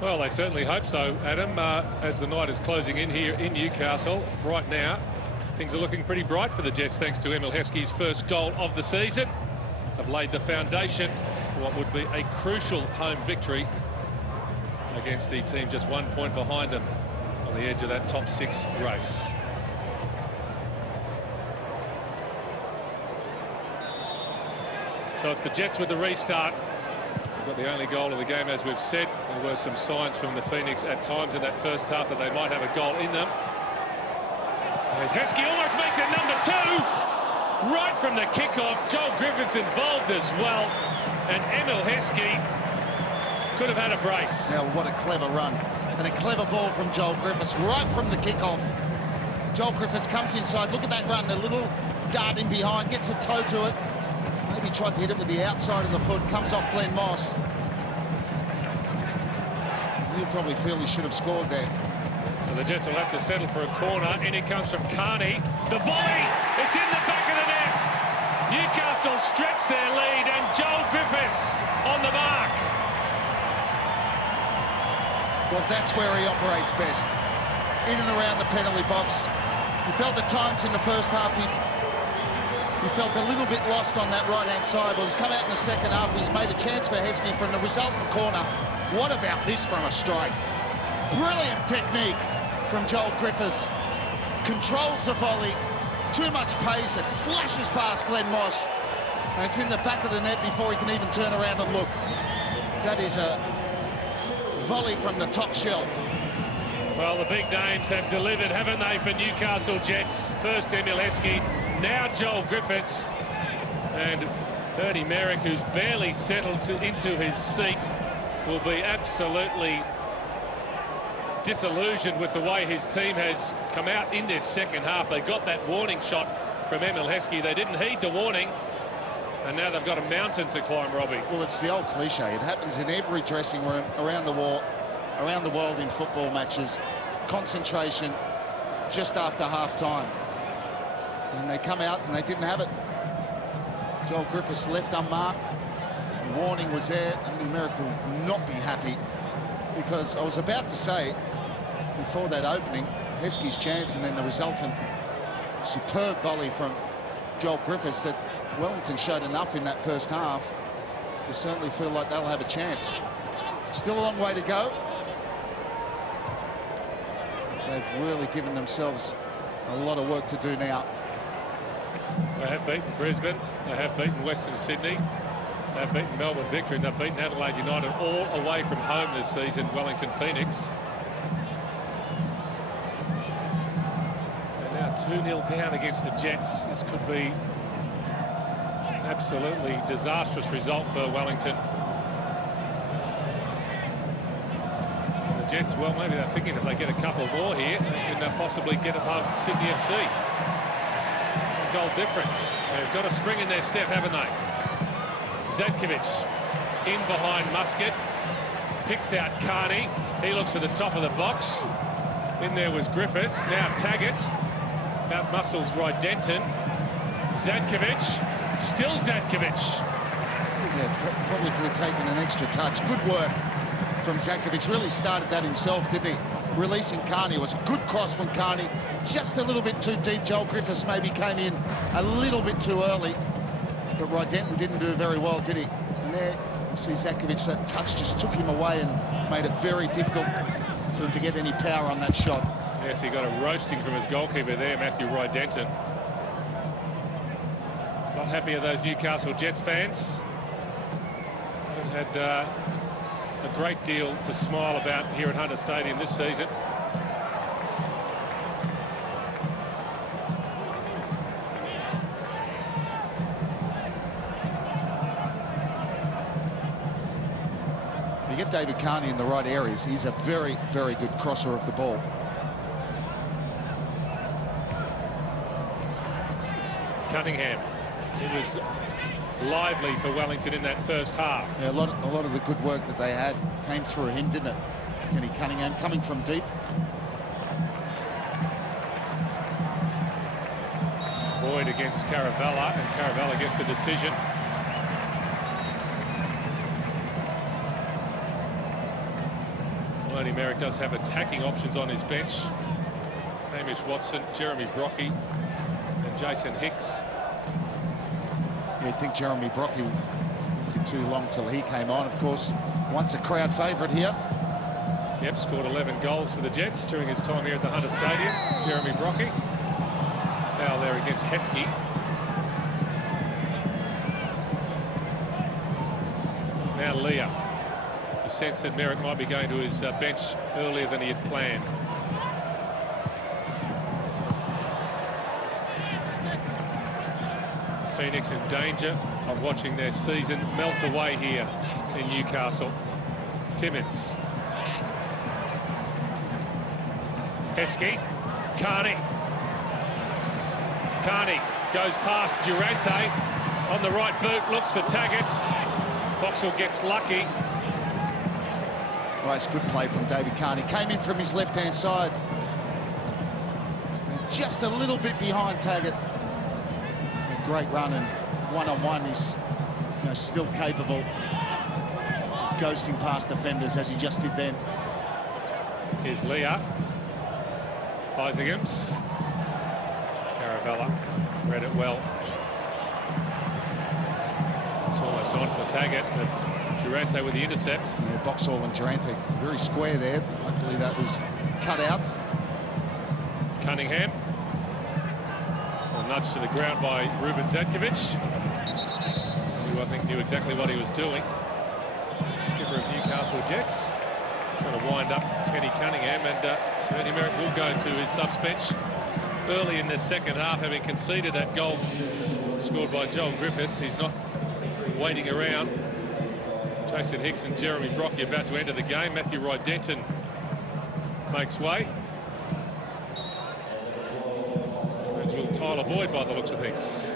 Well, they certainly hope so, Adam. As the night is closing in here in Newcastle, right now, things are looking pretty bright for the Jets, thanks to Emil Heskey's first goal of the season. Have laid the foundation for what would be a crucial home victory against the team just 1 point behind them on the edge of that top 6 race. So it's the Jets with the restart. Got the only goal of the game, as we've said. There were some signs from the Phoenix at times in that first half that they might have a goal in them. As Heskey almost makes it number 2. Right from the kickoff, Joel Griffiths involved as well. And Emil Heskey could have had a brace. Now, what a clever run. And a clever ball from Joel Griffiths right from the kickoff. Joel Griffiths comes inside. Look at that run. A little dart in behind, gets a toe to it. Maybe tried to hit it with the outside of the foot. Comes off Glenn Moss. He'll probably feel he should have scored there. So the Jets will have to settle for a corner. In it comes from Carney. The volley! It's in the back of the net! Newcastle stretch their lead, and Joel Griffiths on the mark. Well, that's where he operates best. In and around the penalty box. He felt at times in the first half he felt a little bit lost on that right-hand side. Well, he's come out in the second half. He's made a chance for Heskey from the resultant corner. What about this from a strike? Brilliant technique from Joel Griffiths. Controls the volley. Too much pace. It flashes past Glenn Moss. And it's in the back of the net before he can even turn around and look. That is a volley from the top shelf. Well, the big names have delivered, haven't they, for Newcastle Jets? First Emil Heskey, now Joel Griffiths. And Bernie Merrick, who's barely settled into his seat, will be absolutely disillusioned with the way his team has come out in this second half. They got that warning shot from Emil Heskey. They didn't heed the warning, and now they've got a mountain to climb, Robbie. Well, it's the old cliche. It happens in every dressing room around the world in football matches. Concentration just after half-time. And they come out and they didn't have it. Joel Griffiths left unmarked. The warning was there. Andy Merrick will not be happy, because I was about to say, before that opening, Heskey's chance and then the resultant superb volley from Joel Griffiths, that Wellington showed enough in that first half to certainly feel like they'll have a chance. Still a long way to go. They've really given themselves a lot of work to do now. They have beaten Brisbane, they have beaten Western Sydney, they have beaten Melbourne Victory, and they've beaten Adelaide United, all away from home this season, Wellington Pheonix. And now 2-0 down against the Jets. This could be an absolutely disastrous result for Wellington. And the Jets, well, maybe they're thinking if they get a couple more here, they can possibly get above Sydney FC. Goal difference. They've got a spring in their step, haven't they? Zadkovic in behind Muscat, picks out Carney. He looks for the top of the box. In there was Griffiths. Now Taggart out muscles Rydenton. Zadkovic, still Zadkovic. Yeah, probably could have taken an extra touch. Good work from Zadkovic. Really started that himself, didn't he? Releasing Carney. It was a good cross from Carney. Just a little bit too deep. Joel Griffiths maybe came in a little bit too early. But Rydenton didn't do very well, did he? And there you see Zadkovic, that touch just took him away and made it very difficult for him to get any power on that shot. Yes, he got a roasting from his goalkeeper there, Matthew Rydenton. Not happy are those Newcastle Jets fans. Haven't had a great deal to smile about here at Hunter Stadium this season. You get David Carney in the right areas. He's a very, very good crosser of the ball. Cunningham. It was lively for Wellington in that first half. Yeah, a lot of the good work that they had came through him, didn't it? Kenny Cunningham coming from deep. Boyd against Caravella, and Caravella gets the decision. Ernie Merrick does have attacking options on his bench. Hamish Watson, Jeremy Brockie and Jason Hicks. You'd think Jeremy Brockie would be too long till he came on. Of course, once a crowd favourite here. Yep, scored 11 goals for the Jets during his time here at the Hunter Stadium. Jeremy Brockie. Foul there against Heskey. Now Leah. You sense that Merrick might be going to his bench earlier than he had planned. Phoenix in danger of watching their season melt away here in Newcastle. Timmins. Heskey. Carney. Carney goes past Durante on the right boot, looks for Taggart. Boxall gets lucky. Well, it's good play from David Carney. Came in from his left-hand side. And just a little bit behind Taggart. A great run, and one-on-one he's still capable of ghosting past defenders as he just did then. Here's Leah. Isingham's. Caravella read it well. It's almost on for Taggart, but Durante with the intercept. Yeah, Boxall and Durante very square there. Luckily that was cut out. Cunningham. A nudge to the ground by Ruben Zatkovic, who I think knew exactly what he was doing. Skipper of Newcastle Jets. Trying to wind up Kenny Cunningham, and Ernie Merrick will go to his subs bench early in the second half, having conceded that goal scored by Joel Griffiths. He's not waiting around. Jason Hicks and Jeremy Brockie about to enter the game. Matthew Roy-Denton makes way. As will Tyler Boyd by the looks of things.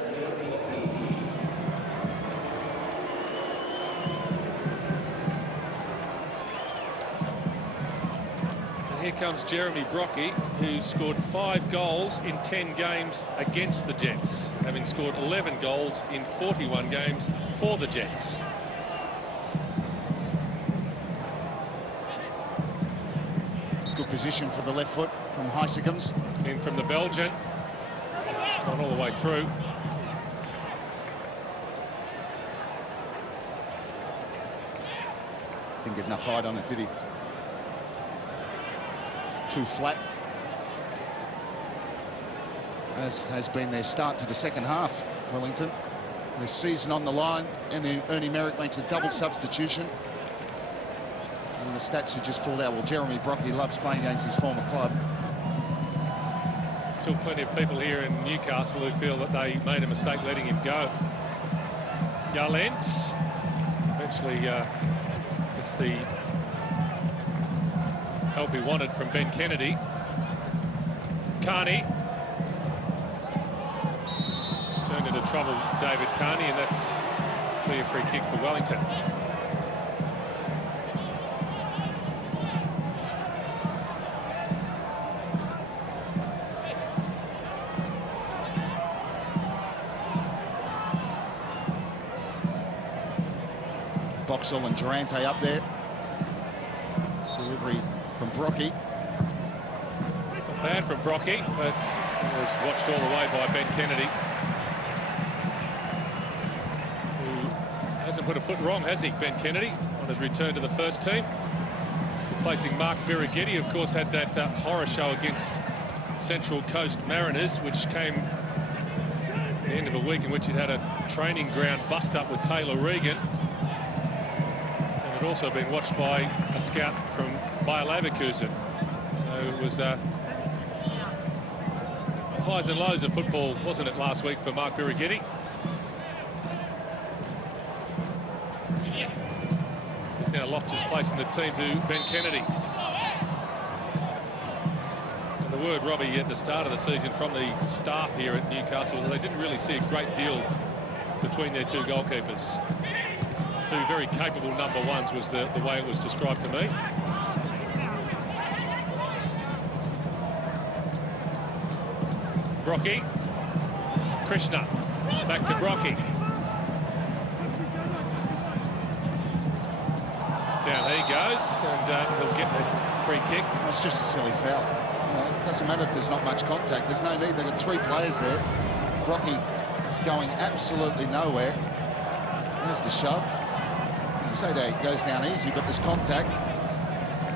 Here comes Jeremy Brockie, who scored 5 goals in 10 games against the Jets, having scored 11 goals in 41 games for the Jets. Good position for the left foot from Heisinghams. In from the Belgian. It's gone all the way through. Didn't get enough height on it, did he? Too flat, as has been their start to the second half. Wellington, this season on the line, and Ernie Merrick makes a double substitution. And the stats you just pulled out, well, Jeremy Brockie loves playing against his former club. Still plenty of people here in Newcastle who feel that they made a mistake letting him go. Yalentz eventually it's the help he wanted from Ben Kennedy. Carney. It's turned into trouble, David Carney, and that's a clear free kick for Wellington. Boxall and Durante up there. Delivery from Brockie. It's not bad from Brockie, but it was watched all the way by Ben Kennedy, who hasn't put a foot wrong, has he, Ben Kennedy, on his return to the first team. Replacing Mark Birighitti, of course, had that horror show against Central Coast Mariners, which came at the end of a week in which he'd had a training ground bust up with Taylor Regan. And had also been watched by a scout from Bayer Leverkusen. So it was highs and lows of football, wasn't it, last week for Mark Birighitti? He's now lost his place in the team to Ben Kennedy. And the word, Robbie, at the start of the season from the staff here at Newcastle, they didn't really see a great deal between their two goalkeepers. Two very capable number ones was the way it was described to me. Brockie. Krishna. Back to Brockie. Down he goes, and he'll get the free kick. It's just a silly foul. It doesn't matter if there's not much contact. There's no need. They've got 3 players there. Brocky going absolutely nowhere. There's the shove. You say that it goes down easy, but there's contact.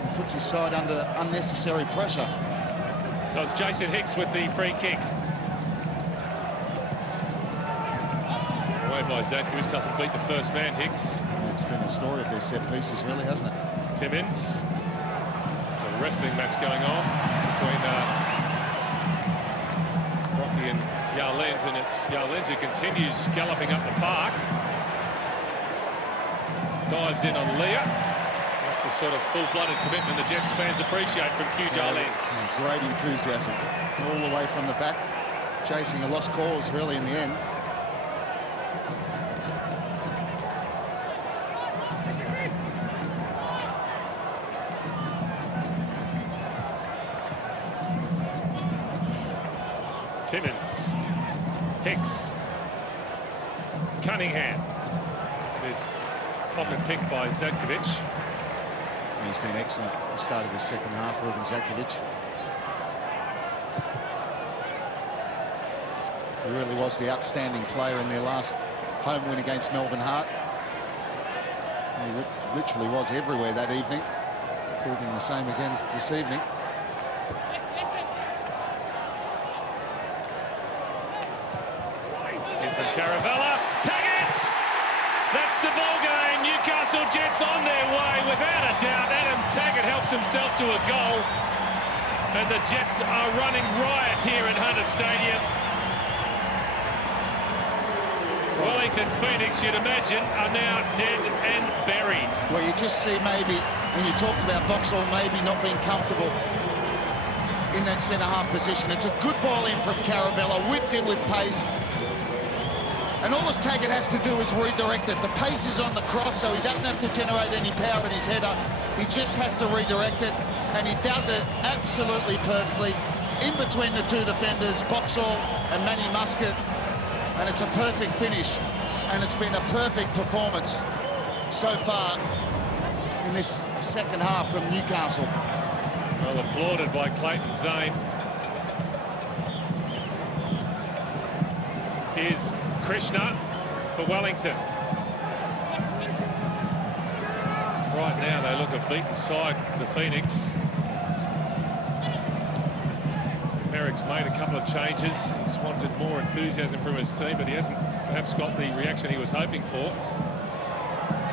He puts his side under unnecessary pressure. So it's Jason Hicks with the free kick. Away by Zatkovich, doesn't beat the first man, Hicks. It's been a story of their set pieces, really, hasn't it? Timmins. There's a wrestling match going on between Brocky and Yarlens, and it's Yarlens who continues galloping up the park. Dives in on Leah. That's the sort of full-blooded commitment the Jets fans appreciate from Q Yarlens. Great enthusiasm all the way from the back, chasing a lost cause, really, in the end. Timmins, Hicks, Cunningham. It's pocket pick by Zatkovich. He's been excellent at the start of the second half, Ruben Zatkovich. He really was the outstanding player in their last home win against Melbourne Heart. He literally was everywhere that evening, proving the same again this evening. Caravella, Taggart! That's the ball game. Newcastle Jets on their way, without a doubt. Adam Taggart helps himself to a goal. And the Jets are running riot here at Hyundai Stadium. Wellington Pheonix, you'd imagine, are now dead and buried. Well, you just see maybe, and you talked about Boxall maybe not being comfortable in that centre-half position. It's a good ball in from Caravella, whipped in with pace. And all this Taggart has to do is redirect it. The pace is on the cross, so he doesn't have to generate any power in his header. He just has to redirect it, and he does it absolutely perfectly in between the 2 defenders, Boxall and Manny Muscat. And it's a perfect finish, and it's been a perfect performance so far in this second half from Newcastle. Well, applauded by Clayton Zane. Here's Krishna for Wellington. Right now they look a beaten side, the Phoenix. Merrick's made a couple of changes. He's wanted more enthusiasm from his team, but he hasn't perhaps got the reaction he was hoping for.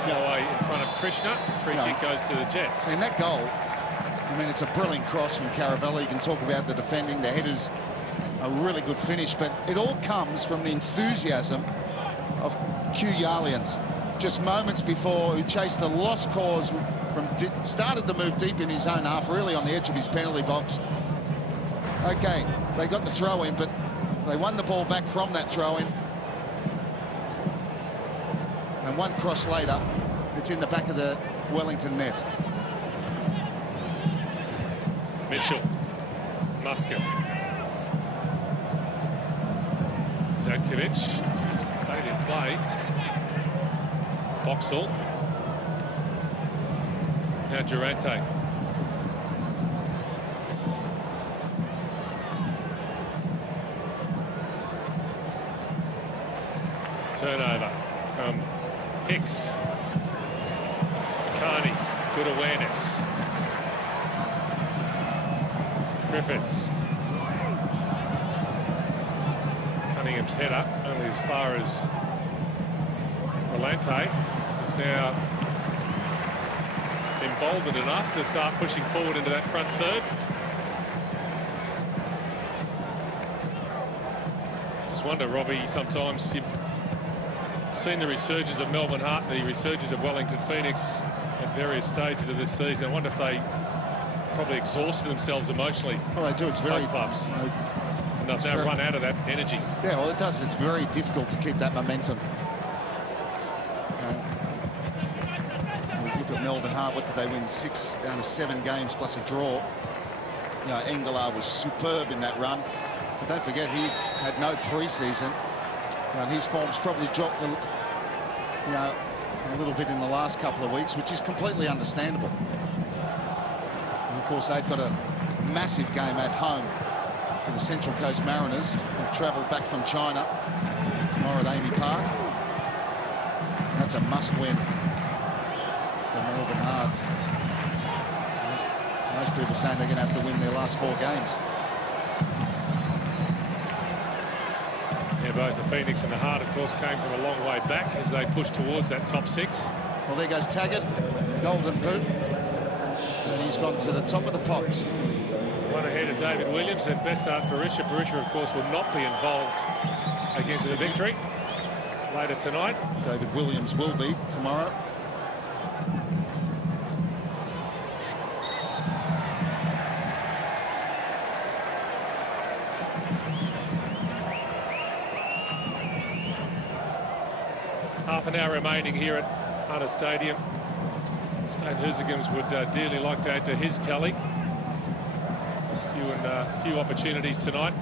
Away in front of Krishna. Free kick goes to the Jets. And that goal, I mean, it's a brilliant cross from Caravella. You can talk about the defending, the headers. A really good finish, but it all comes from the enthusiasm of Q Yarlens. Just moments before, who chased a lost cause from started to move deep in his own half, really on the edge of his penalty box. Okay, they got the throw in, but they won the ball back from that throw in. And one cross later, it's in the back of the Wellington net. Mitchell, Muscat. Zatkovich, stayed in play. Boxall. Now Durante. Turnover from Hicks. Carney, good awareness. Griffiths. Cunningham's header, only as far as Rolante, is now emboldened enough to start pushing forward into that front third. Just wonder, Robbie, sometimes you've seen the resurgence of Melbourne Heart, the resurgence of Wellington Pheonix at various stages of this season. I wonder if they probably exhausted themselves emotionally. Well, they do. It's very both clubs. And they've now run out of that energy. Yeah, well, it does. It's very difficult to keep that momentum. Look at Melbourne Heart. What did they win? 6 out of 7 games plus a draw. You know, Engelar was superb in that run. But don't forget, he's had no pre-season. And his form's probably dropped a little bit in the last couple of weeks, which is completely understandable. And of course, they've got a massive game at home to the Central Coast Mariners, who've travelled back from China tomorrow at Amy Park. That's a must-win for Melbourne Heart. Most people are saying they're going to have to win their last 4 games. Yeah, both the Phoenix and the Heart, of course, came from a long way back as they pushed towards that top 6. Well, there goes Taggart, golden boot, and he's gone to the top of the pops. One ahead of David Williams and Bessart Barisha. Barisha, of course, will not be involved against the victory later tonight. David Williams will be tomorrow. Half an hour remaining here at Hunter Stadium. State Hoosagans would dearly like to add to his tally. A few opportunities tonight.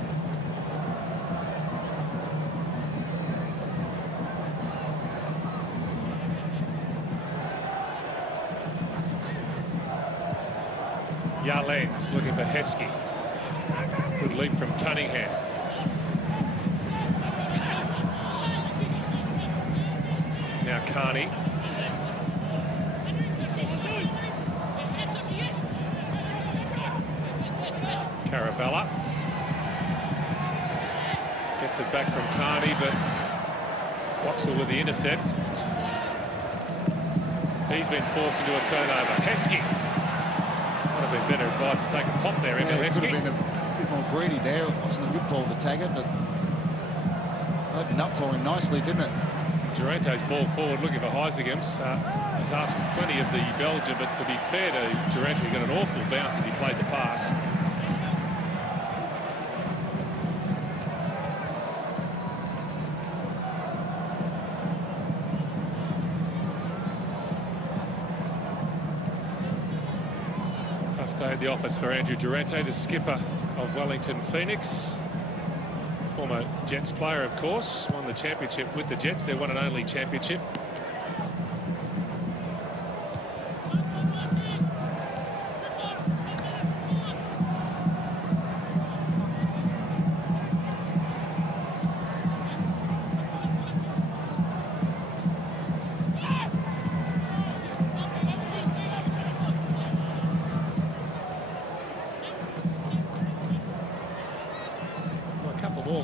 Yarlens looking for Heskey. Good leap from Cunningham. Now Carney. Caravella. Gets it back from Carney, but Waxel with the intercept. He's been forced into a turnover. Heskey. Would have been better advice to take a pop there into Heskey. Could have been a bit more greedy there. It wasn't a good ball to Taggart, but opened up for him nicely, didn't it? Durante's ball forward looking for Huizegams. Has asked plenty of the Belgian, but to be fair to Durante, he got an awful bounce as he played the pass. Tough day at the office for Andrew Durante, the skipper of Wellington Pheonix. Former Jets player, of course, won the championship with the Jets, their one and only championship.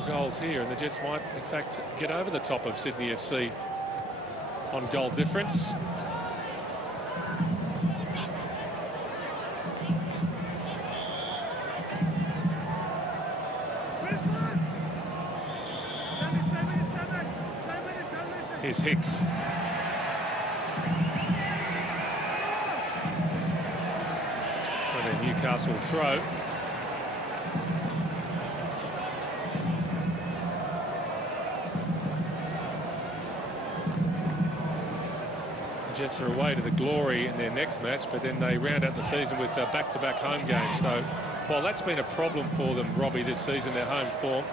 Goals here, and the Jets might in fact get over the top of Sydney FC on goal difference. Here's Hicks. It's got a Newcastle throw. Jets are away to the glory in their next match, but then they round out the season with back-to-back home games. So, while that's been a problem for them, Robbie, this season, their home form.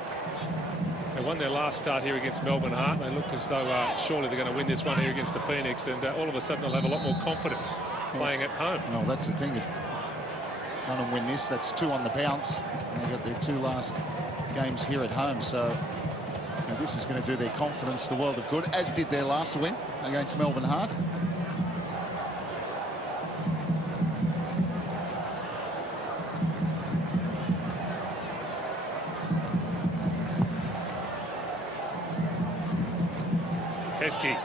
They won their last start here against Melbourne Heart. They look as though surely they're going to win this one here against the Phoenix, and all of a sudden they'll have a lot more confidence playing at home. No, that's the thing. Want to win this, that's 2 on the bounce. And they got their 2 last games here at home, so this is going to do their confidence the world of good, as did their last win against Melbourne Heart. Heskey.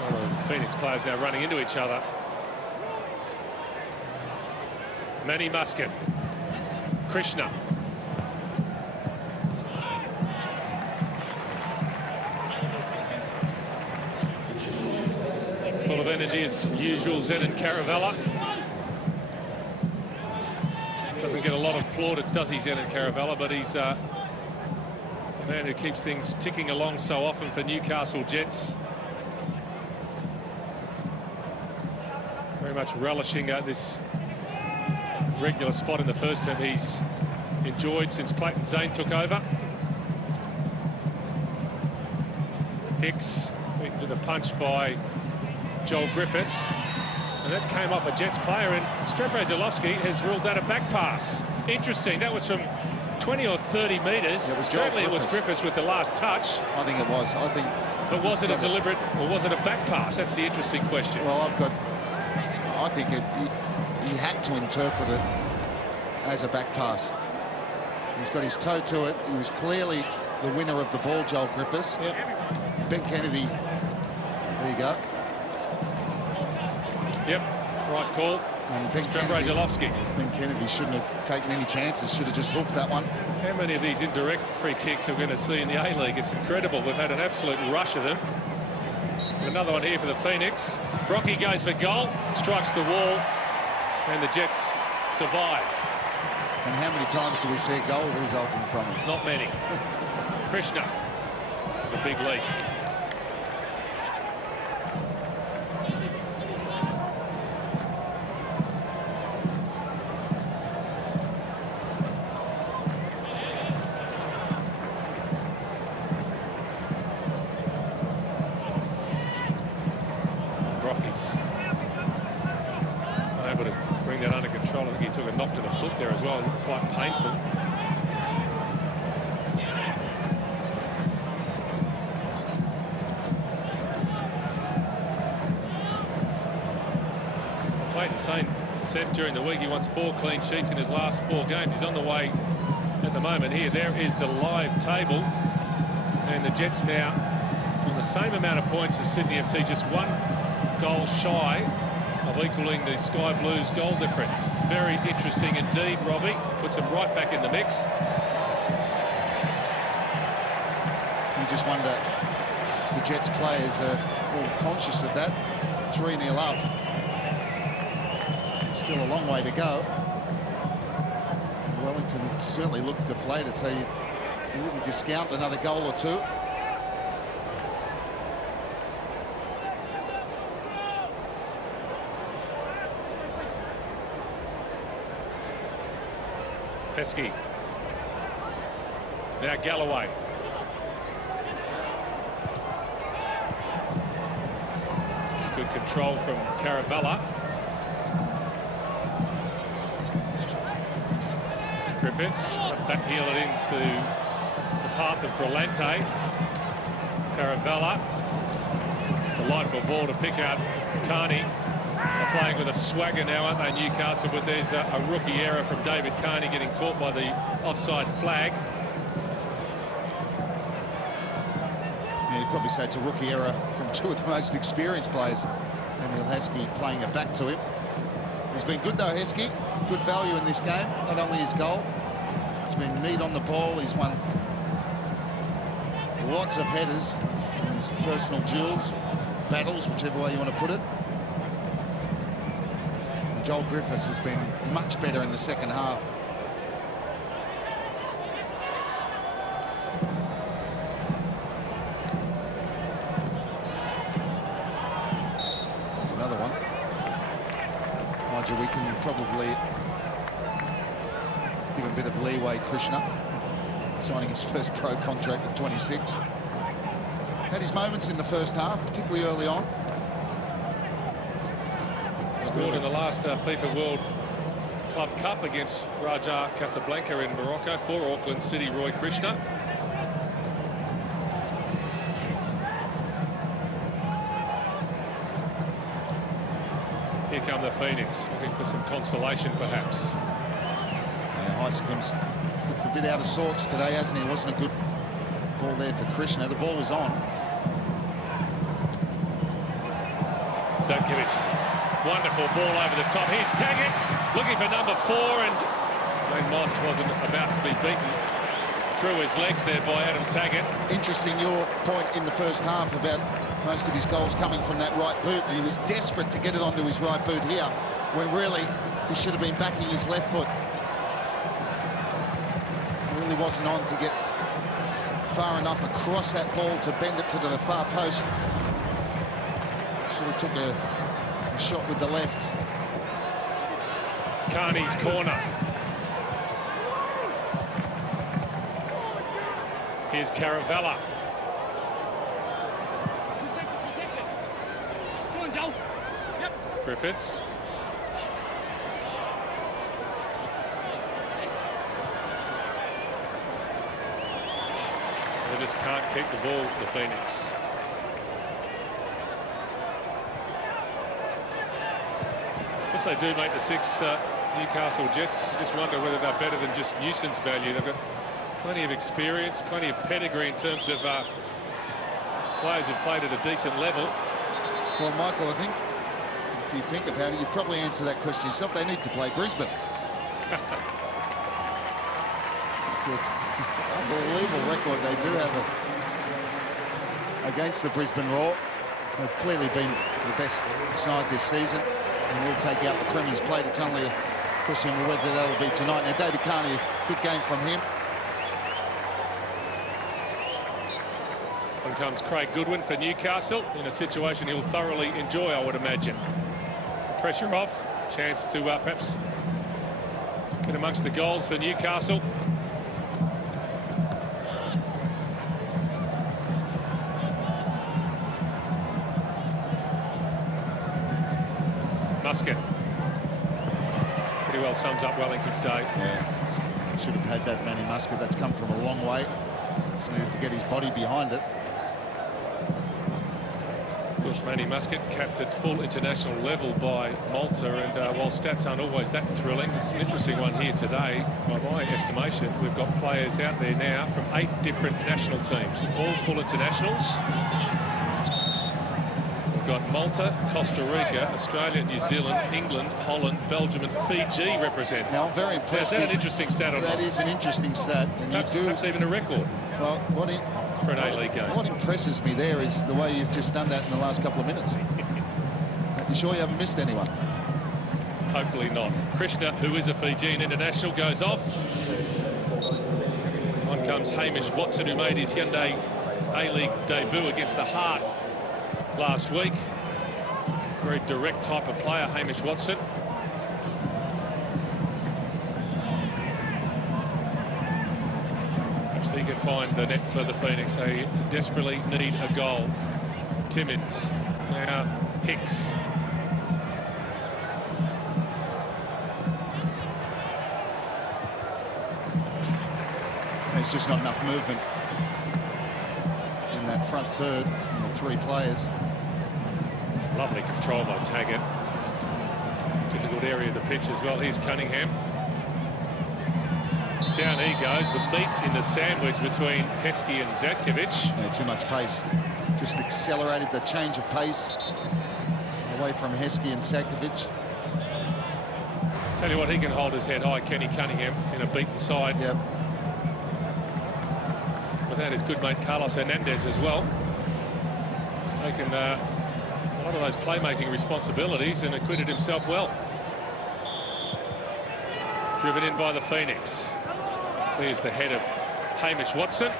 Well, Phoenix players now running into each other. Manny Muscat. Krishna. Full of energy as usual, Zenon Caravella. Doesn't get a lot of plaudits, does he, Zenon Caravella, but he's a man who keeps things ticking along so often for Newcastle Jets. Very much relishing this regular spot in the first term he's enjoyed since Clayton Zane took over. Hicks beaten to the punch by Joel Griffiths. And that came off a Jets player, and Strebro-Delovsky has ruled that a back pass. Interesting. That was from 20 or 30 metres. Certainly it was Griffiths with the last touch. I think it was. I think. But was it a deliberate, or was it a back pass? That's the interesting question. Well, I think he had to interpret it as a back pass. He's got his toe to it. He was clearly the winner of the ball, Joel Griffiths. Yep. Ben Kennedy, there you go. Yep, right call. And Ben Kennedy shouldn't have taken any chances, should have just hoofed that one. How many of these indirect free kicks are we going to see in the A-League? It's incredible. We've had an absolute rush of them. Another one here for the Phoenix. Brocky goes for goal, strikes the wall, and the Jets survive. And how many times do we see a goal resulting from it? Not many. Krishna, the big lead. Brocky's unable to bring that under control. I think he took a knock to the foot there as well, quite painful. Clayton Saint said during the week he wants 4 clean sheets in his last 4 games. He's on the way at the moment here. There is the live table, and the Jets now on the same amount of points as Sydney FC, just 1 goal shy of equaling the Sky Blues goal difference. Very interesting indeed, Robbie. Puts them right back in the mix. You just wonder if the Jets players are all conscious of that. 3-0 up. Still a long way to go. Wellington certainly looked deflated, so you wouldn't discount another goal or 2. Pesky. Now Galloway. Good control from Caravella. Griffiths back heel it into the path of Brillante. Caravella. Delightful ball to pick out Carney. They're playing with a swagger now, aren't they, Newcastle? But there's a rookie error from David Carney getting caught by the offside flag. Yeah, you'd probably say it's a rookie error from 2 of the most experienced players. Emil Heskey playing it back to him. He's been good though, Heskey. Good value in this game, not only his goal. He's been neat on the ball. He's won lots of headers in his personal duels, battles, whichever way you want to put it. And Joel Griffiths has been much better in the second half. There's another one. Mind you, we can probably give a bit of leeway. Krishna signing his first pro contract at 26. Had his moments in the first half, particularly early on. Scored in the last FIFA World Club Cup against Raja Casablanca in Morocco for Auckland City, Roy Krishna. Here come the Phoenix, looking for some consolation perhaps. Heisingham's looked a bit out of sorts today, hasn't he? It wasn't a good ball there for Krishna. The ball was on. Zadkiewicz, wonderful ball over the top. Here's Taggart looking for number 4, and Wayne Moss wasn't about to be beaten through his legs there by Adam Taggart. Interesting your point in the first half about most of his goals coming from that right boot, and he was desperate to get it onto his right boot here, when really he should have been backing his left foot. Really wasn't on to get far enough across that ball to bend it to the far post. Should have took a shot with the left. Carney's corner. Here's Caravella. Griffiths. They just can't keep the ball, the Phoenix. If they do make the 6 Newcastle Jets, you just wonder whether they're better than just nuisance value. They've got plenty of experience, plenty of pedigree in terms of players who've played at a decent level. Well, Michael, I think if you think about it, you probably answer that question yourself. They need to play Brisbane. It's an unbelievable record they do have against the Brisbane Roar. They've clearly been the best side this season, and will take out the Premier's plate. It's only a question of whether that'll be tonight. Now, David Carney, good game from him. On comes Craig Goodwin for Newcastle in a situation he'll thoroughly enjoy, I would imagine. Pressure off, chance to perhaps get amongst the goals for Newcastle. Muscat pretty well sums up Wellington's day. Yeah, should have had that Manny Muscat. That's come from a long way. Just needed to get his body behind it. Of course, Manny Muscat capped at full international level by Malta, and while stats aren't always that thrilling, it's an interesting one here today. By my estimation, we've got players out there now from 8 different national teams, all full internationals. We've got Malta, Costa Rica, Australia, New Zealand, England, Holland, Belgium and Fiji represented. Now, I'm very impressed. Is that an interesting stat or not? That is an interesting stat. And perhaps even a record. Well, for an A-League game. What impresses me there is the way you've just done that in the last couple of minutes. You sure you haven't missed anyone? Hopefully not. Krishna, who is a Fijian international, goes off. On comes Hamish Watson, who made his Hyundai A-League debut against the Heart last week. Very direct type of player, Hamish Watson. He can find the net for the Phoenix. They desperately need a goal. Timmins. Now Hicks. There's just not enough movement in that front third, the 3 players. Lovely control by Taggart. Difficult area of the pitch as well. Here's Cunningham. Down he goes, the meat in the sandwich between Heskey and Zatkovic. Yeah, too much pace. Just accelerated the change of pace away from Heskey and Zatkovic. Tell you what, he can hold his head high, Kenny Cunningham, in a beaten side. Yep. Without his good mate Carlos Hernandez as well. Taken a lot of those playmaking responsibilities and acquitted himself well. Driven in by the Phoenix. Clears the head of Hamish Watson.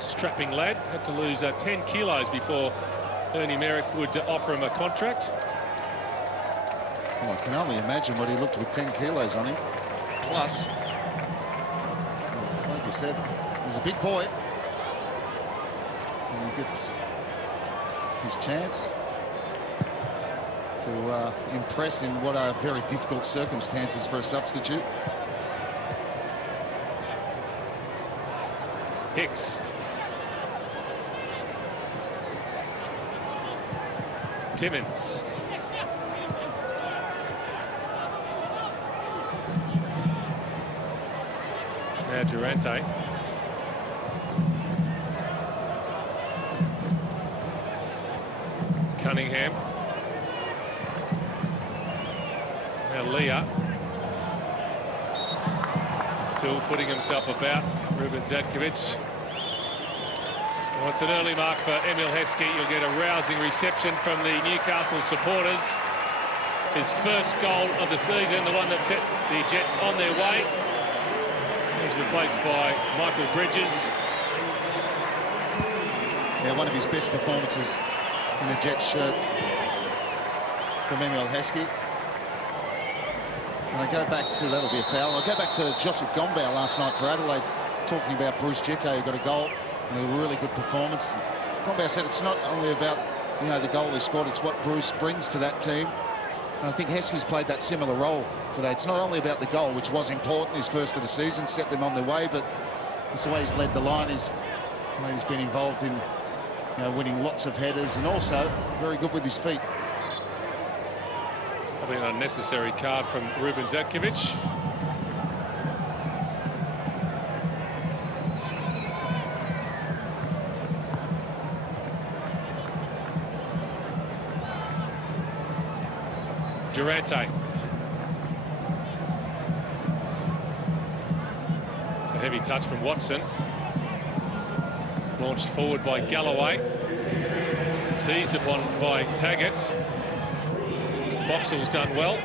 Strapping lad, had to lose 10 kilos before Ernie Merrick would offer him a contract. Well, I can only imagine what he looked with 10 kilos on him. Plus, like you said, he's a big boy. And he gets his chance to impress in what are very difficult circumstances for a substitute. Hicks. Timmins. Now Durante. Cunningham. Now Leah. Still putting himself about. Ruben Zatkovic. Well, it's an early mark for Emil Heskey. You'll get a rousing reception from the Newcastle supporters. His first goal of the season, the one that set the Jets on their way. He's replaced by Michael Bridges. Yeah, one of his best performances in a Jets shirt from Emil Heskey. And I go back to, that'll be a foul, I go back to Joseph Gombau last night for Adelaide, talking about Bruce Jette, who got a goal and a really good performance. Combat said it's not only about, you know, the goal he scored, it's what Bruce brings to that team. And I think Heskey's played that similar role today. It's not only about the goal, which was important, his first of the season, set them on their way, but it's the way he's led the line. He's been involved in, you know, winning lots of headers, and also very good with his feet. It's probably an unnecessary card from Ruben Zatkovic. Durante. It's a heavy touch from Watson. Launched forward by Galloway. Seized upon by Taggart. Boxall's done well.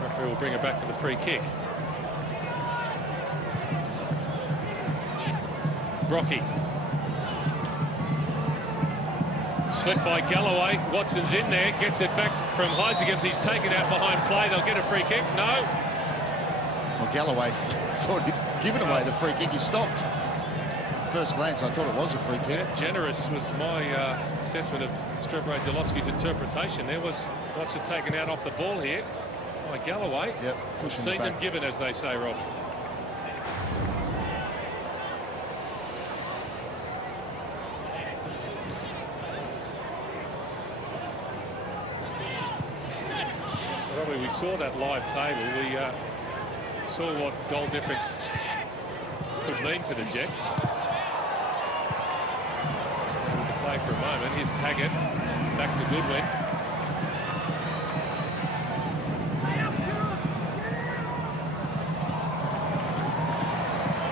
Referee will bring it back for the free kick. Brocky. Slipped by Galloway. Watson's in there, gets it back from Heisingham. He's taken out behind play. They'll get a free kick. No. Well, Galloway thought he'd given away the free kick. He stopped. First glance, I thought it was a free kick. Yeah, generous was my assessment of Strebre Delovsky's interpretation. There was Watson taken out off the ball here by Galloway. Yep, pushing seen it back. them given, as they say, Rob. Robbie, we saw that live table. We saw what goal difference could mean for the Jets. Stay with the play for a moment. Here's Taggart, back to Goodwin.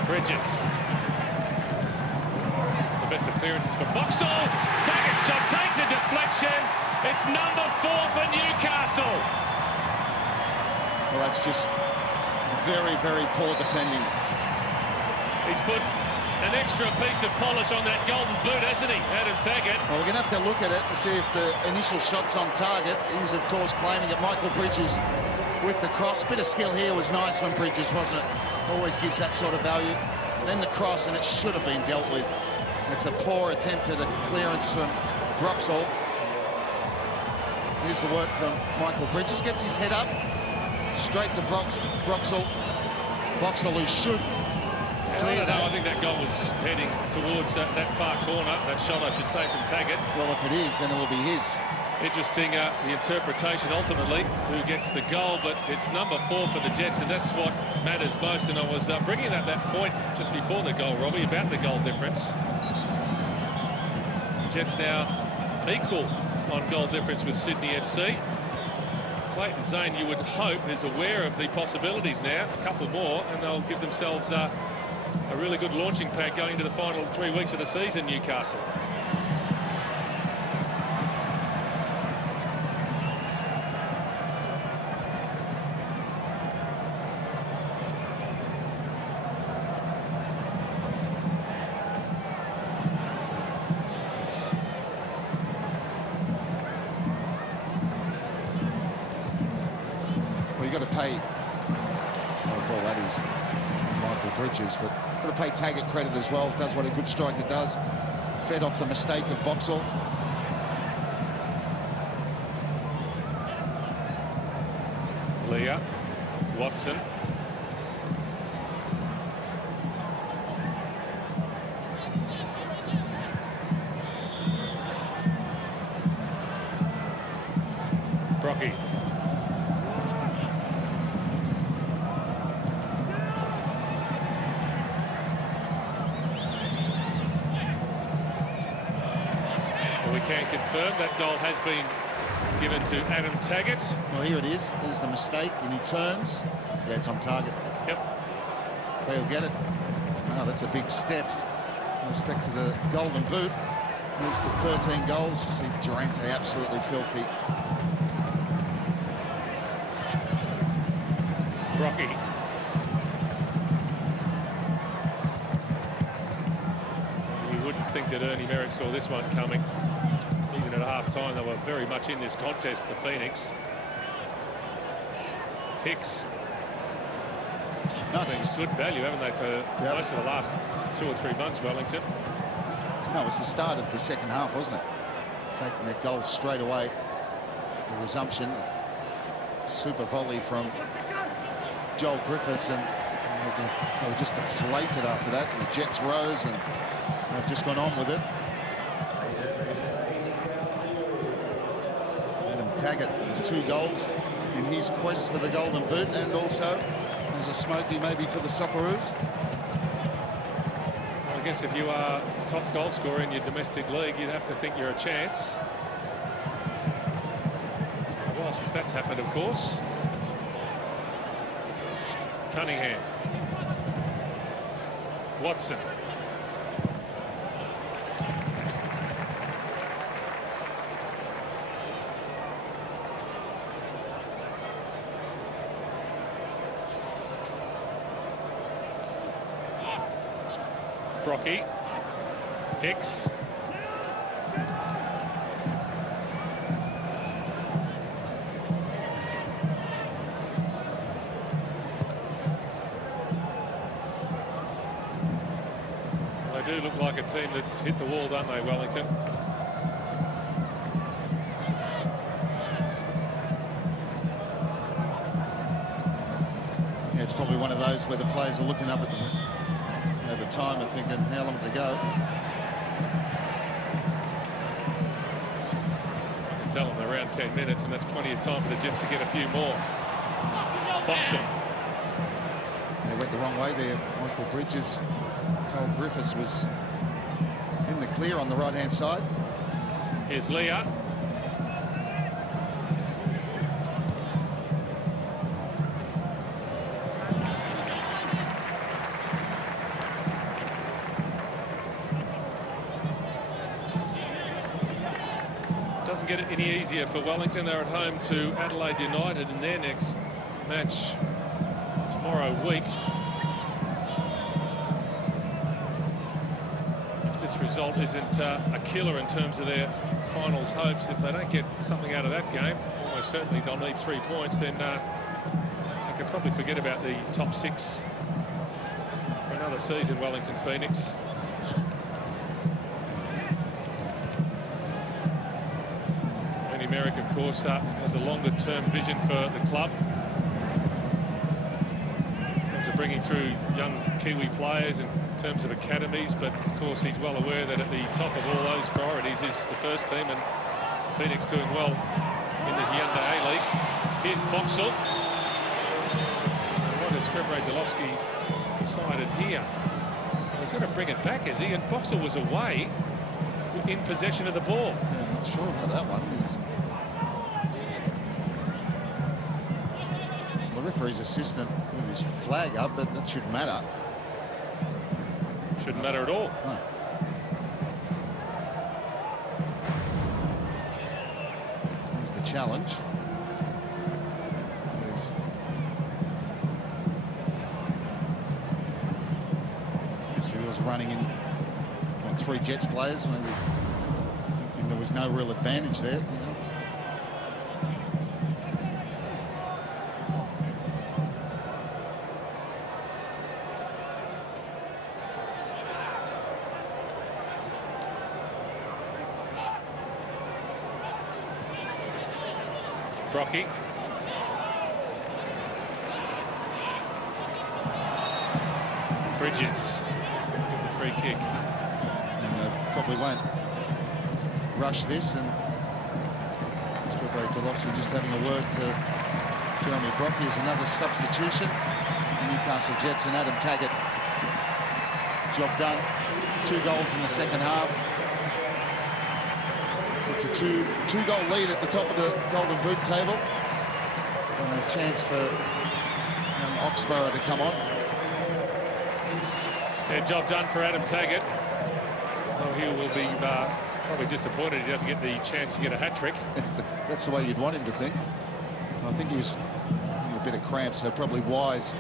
Bridges. The best appearances for Boxall. Taggart shot, takes a deflection. It's number 4 for Newcastle. Well, that's just very, very poor defending. He's put an extra piece of polish on that golden boot, hasn't he, Adam Taggart? Well, we're going to have to look at it and see if the initial shot's on target. He's, of course, claiming it. Michael Bridges with the cross. Bit of skill here was nice from Bridges, wasn't it? Always gives that sort of value. Then the cross, and it should have been dealt with. It's a poor attempt at a clearance from Boxall. Here's the work from Michael Bridges. Gets his head up. Straight to Boxall. Boxall, who should clear that. I think that goal was heading towards that far corner. That shot, I should say, from Taggart. Well, if it is, then it will be his. Interesting, the interpretation ultimately, who gets the goal, but it's number 4 for the Jets, and that's what matters most. And I was bringing up that point just before the goal, Robbie, about the goal difference. Jets now equal on goal difference with Sydney FC. Clayton Zane, you would hope, is aware of the possibilities now. A couple more, and they'll give themselves a really good launching pad going into the final 3 weeks of the season, Newcastle. Well, you've got to pay, well, that is Michael Bridges, but got to pay Taggart credit as well. Does what a good striker does. Fed off the mistake of Boxall. Leah, Watson. Brocky. Well, we can confirm that goal has been given to Adam Taggart. Well, here it is. There's the mistake, and he turns. Yeah, it's on target. Yep. So he'll get it. Wow, that's a big step in respect to the golden boot. Moves to 13 goals. You see Durante absolutely filthy. Brocky. You wouldn't think that Ernie Merrick saw this one coming. Even at half-time, they were very much in this contest, the Phoenix. Hicks. No, Been good value, haven't they, for most of the last 2 or 3 months, Wellington? No, it was the start of the second half, wasn't it? Taking that goal straight away. The resumption. Super volley from Joel Griffiths, and they were just deflated after that. And the Jets rose, and they've just gone on with it. Adam Taggart with 2 goals in his quest for the Golden Boot, and also as a smoky maybe for the Socceroos. Well, I guess if you are top goal scorer in your domestic league, you'd have to think you're a chance. It's been a while since that's happened, of course. Cunningham. Watson. Brocky. Hicks. They do look like a team that's hit the wall, don't they, Wellington? Yeah, it's probably one of those where the players are looking up at the time and thinking how long to go. I can tell them they're around 10 minutes, and that's plenty of time for the Jets to get a few more. Boxing. They went the wrong way there. Michael Bridges. Joel Griffiths was in the clear on the right-hand side. Here's Leah. Doesn't get it any easier for Wellington. They're at home to Adelaide United in their next match tomorrow week. This result isn't a killer in terms of their finals hopes. If they don't get something out of that game, almost certainly they'll need 3 points, then they can probably forget about the top 6 for another season. Wellington Pheonix. Andy Merrick, of course, has a longer-term vision for the club. In terms of bringing through young Kiwi players and in terms of academies, but of course he's well aware that at the top of all those priorities is the first team, and Pheonix doing well in the Hyundai A-League. Here's Boxall. And what has Trevor Delovsky decided here? Well, he's going to bring it back, is he? And Boxall was away in possession of the ball. Yeah, I'm not sure about that one. The referee's assistant with his flag up, but that shouldn't matter. Shouldn't matter at all. No. Here's the challenge. I guess he was running in 3 Jets players, maybe thinking there was no real advantage there. You know? Brocky. Bridges with the free kick. And they probably won't rush this, and Trevor Delovsky just having a word to Jeremy Brocky as another substitution. The Newcastle Jets and Adam Taggart. Job done. 2 goals in the second half. It's a two-goal lead at the top of the Golden Boot table. And a chance for Oxborough to come on. Yeah, job done for Adam Taggart. Well, he will be probably disappointed he doesn't get the chance to get a hat-trick. That's the way you'd want him to think. I think he was in a bit of cramp, so probably wise,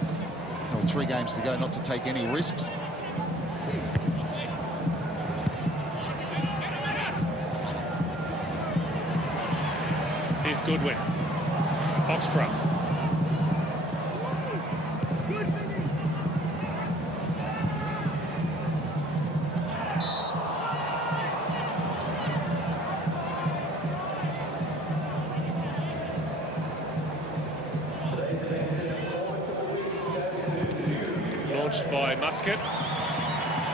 3 games to go, not to take any risks. Here's Goodwin. Oxborough. pushed by Muscat.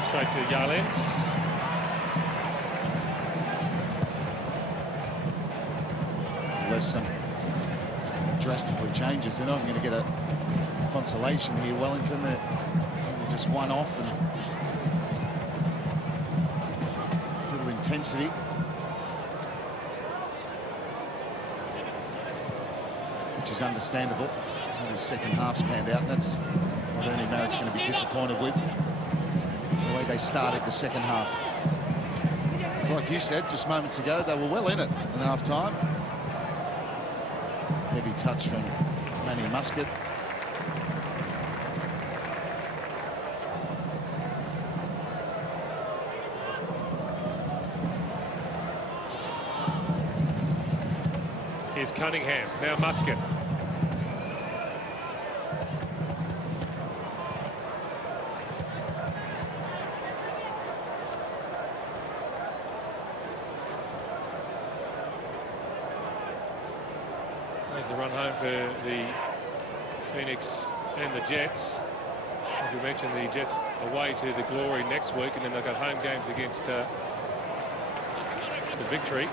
Straight to Yalens. Unless some drastically changes, they're not going to get a consolation here. Wellington, they're just one off and little intensity. Which is understandable. The second half's panned out, and that's what Ernie Marrick's going to be disappointed with. The way they started the second half. It's like you said just moments ago, they were well in it at half-time. Heavy touch from Manny Muscat. Here's Cunningham, now Muscat. There's the run home for the Phoenix and the Jets. As we mentioned, the Jets away to the Glory next week, and then they've got home games against the Victory.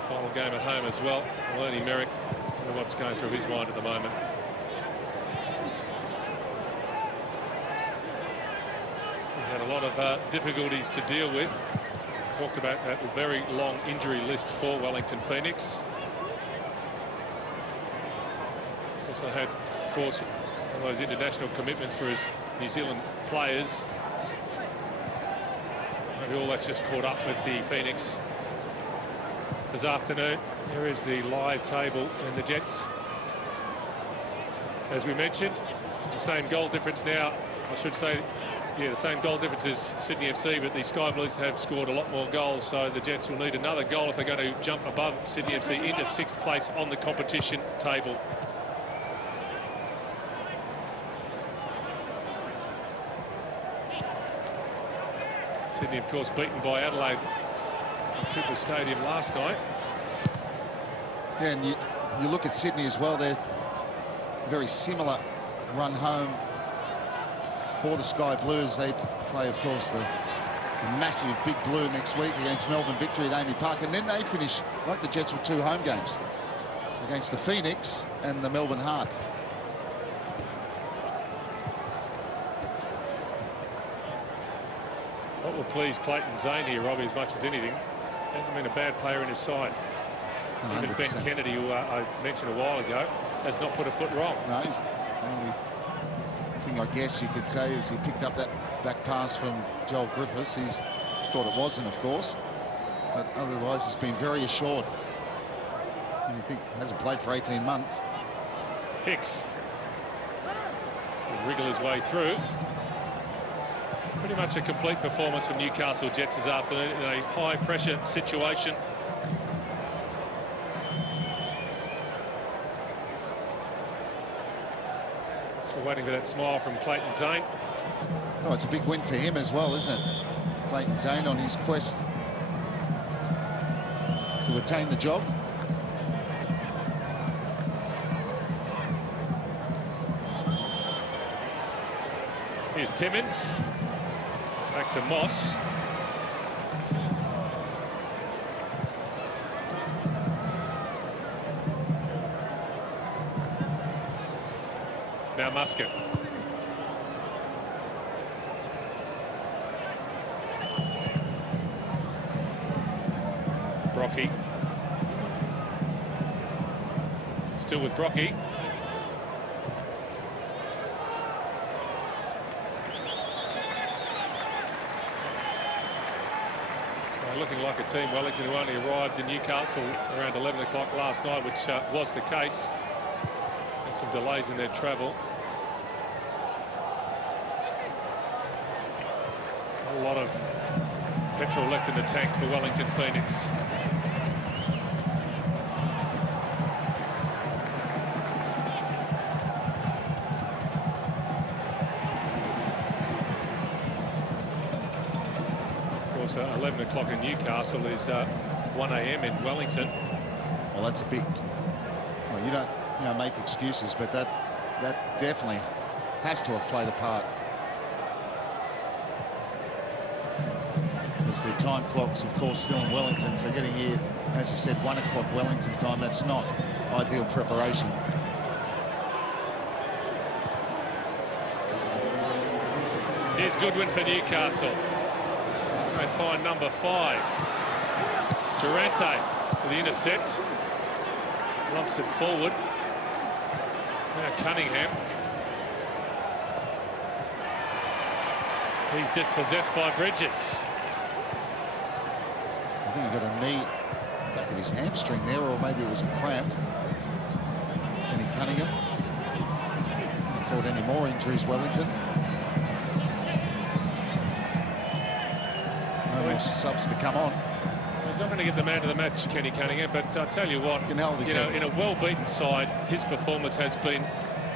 Final game at home as well. Ernie Merrick, I don't know what's going through his mind at the moment. He's had a lot of difficulties to deal with. Talked about that very long injury list for Wellington Pheonix. He's also had, of course, one of those international commitments for his New Zealand players. Maybe all that's just caught up with the Phoenix this afternoon. Here is the live table, and the Jets, as we mentioned, the same goal difference now. I should say, yeah, the same goal difference as Sydney FC, but the Sky Blues have scored a lot more goals, so the Jets will need another goal if they're going to jump above Sydney FC into 6th place on the competition table. Sydney, of course, beaten by Adelaide at Cooper Stadium last night. Yeah, and you look at Sydney as well, they're very similar run home for the Sky Blues. They play, of course, the massive Big Blue next week against Melbourne Victory at Amy Park, and then they finish, like the Jets, with 2 home games against the Phoenix and the Melbourne Heart. What will please Clayton Zane here, Robbie, as much as anything, hasn't been a bad player in his side. 100%. Even Ben Kennedy, who I mentioned a while ago, has not put a foot wrong. No, he's the only thing I guess you could say is he picked up that back pass from Joel Griffiths. He's thought it wasn't, of course, but otherwise he's been very assured. And you think he hasn't played for 18 months. Hicks will wriggle his way through. Pretty much a complete performance from Newcastle Jets this afternoon in a high-pressure situation. Still waiting for that smile from Clayton Zane. Oh, it's a big win for him as well, isn't it? Clayton Zane on his quest to retain the job. Here's Timmins. Back to Moss. Now Muscat. Brocky. Still with Brocky. Looking like a team, Wellington, who only arrived in Newcastle around 11 o'clock last night, which was the case. And some delays in their travel. A lot of petrol left in the tank for Wellington Pheonix. Of course, 11 o'clock in Newcastle is 1 a.m. in Wellington. Well, that's a big... Well, you don't, make excuses, but that definitely has to have played a part. Because the time clocks, of course, still in Wellington, so getting here, as you said, 1 o'clock Wellington time, that's not ideal preparation. Here's Goodwin for Newcastle. They find number 5. Durante with the intercept. Lofts it forward. Now Cunningham. He's dispossessed by Bridges. I think he got a knee back of his hamstring there, or maybe it was a cramp. Kenny Cunningham. Not thought any more injuries, Wellington. No more subs to come on. He's not going to get the man of the match, Kenny Cunningham, but I tell you what, in a well-beaten side, his performance has been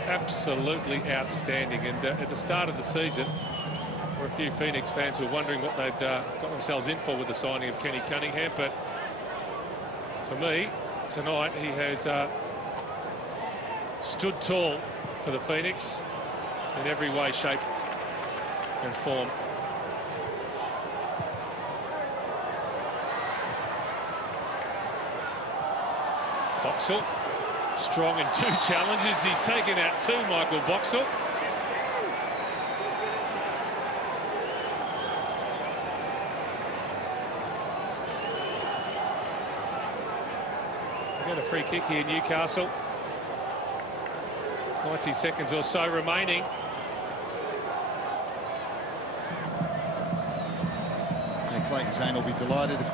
absolutely outstanding. And at the start of the season, there were a few Phoenix fans who were wondering what they'd got themselves in for with the signing of Kenny Cunningham. But for me, tonight, he has stood tall for the Phoenix in every way, shape and form. Boxall, strong in 2 challenges. He's taken out 2, Michael Boxall. They get a free kick here, Newcastle. 90 seconds or so remaining. And Clayton Zane will be delighted if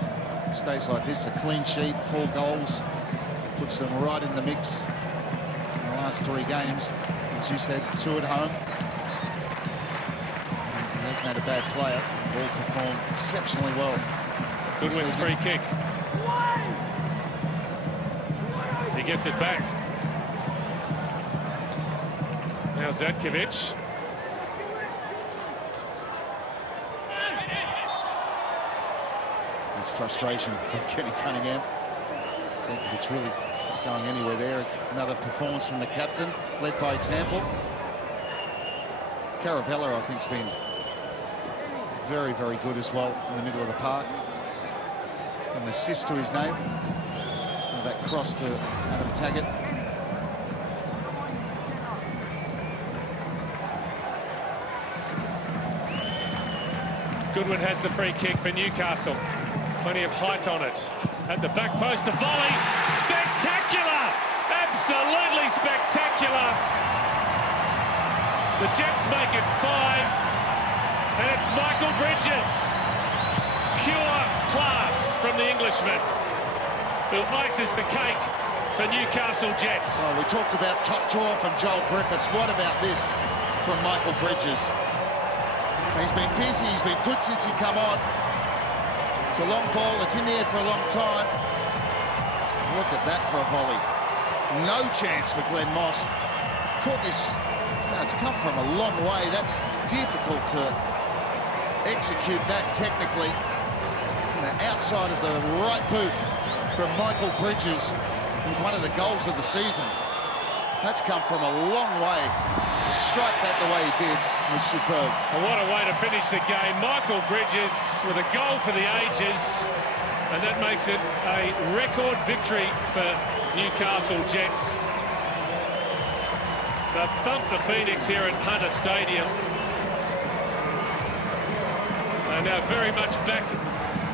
it stays like this. A clean sheet, 4 goals. Puts them right in the mix in the last 3 games. As you said, 2 at home. And he hasn't had a bad player. All performed exceptionally well. Goodwin's free kick. He gets it back. Now Zatkovic. There's frustration from Kenny Cunningham. Zatkovic really going anywhere there. Another performance from the captain, led by example. Caravella, I think, has been very, very good as well in the middle of the park. An assist to his name. And that cross to Adam Taggart. Goodwin has the free kick for Newcastle. Plenty of height on it. At the back post, the volley. Spectacular! Absolutely spectacular. The Jets make it 5. And it's Michael Bridges. Pure class from the Englishman, who ices the cake for Newcastle Jets. Well, we talked about top draw from Joel Griffiths. What about this from Michael Bridges? He's been busy, he's been good since he come on. It's a long ball, it's in the air for a long time. Look at that for a volley. No chance for Glenn Moss. Caught this, it's come from a long way. That's difficult to execute that technically. Outside of the right boot from Michael Bridges, one of the goals of the season. That's come from a long way. To strike that the way he did was superb. And what a way to finish the game. Michael Bridges with a goal for the ages, and that makes it a record victory for Newcastle Jets. They've thumped the Phoenix here at Hyundai Stadium. They're now very much back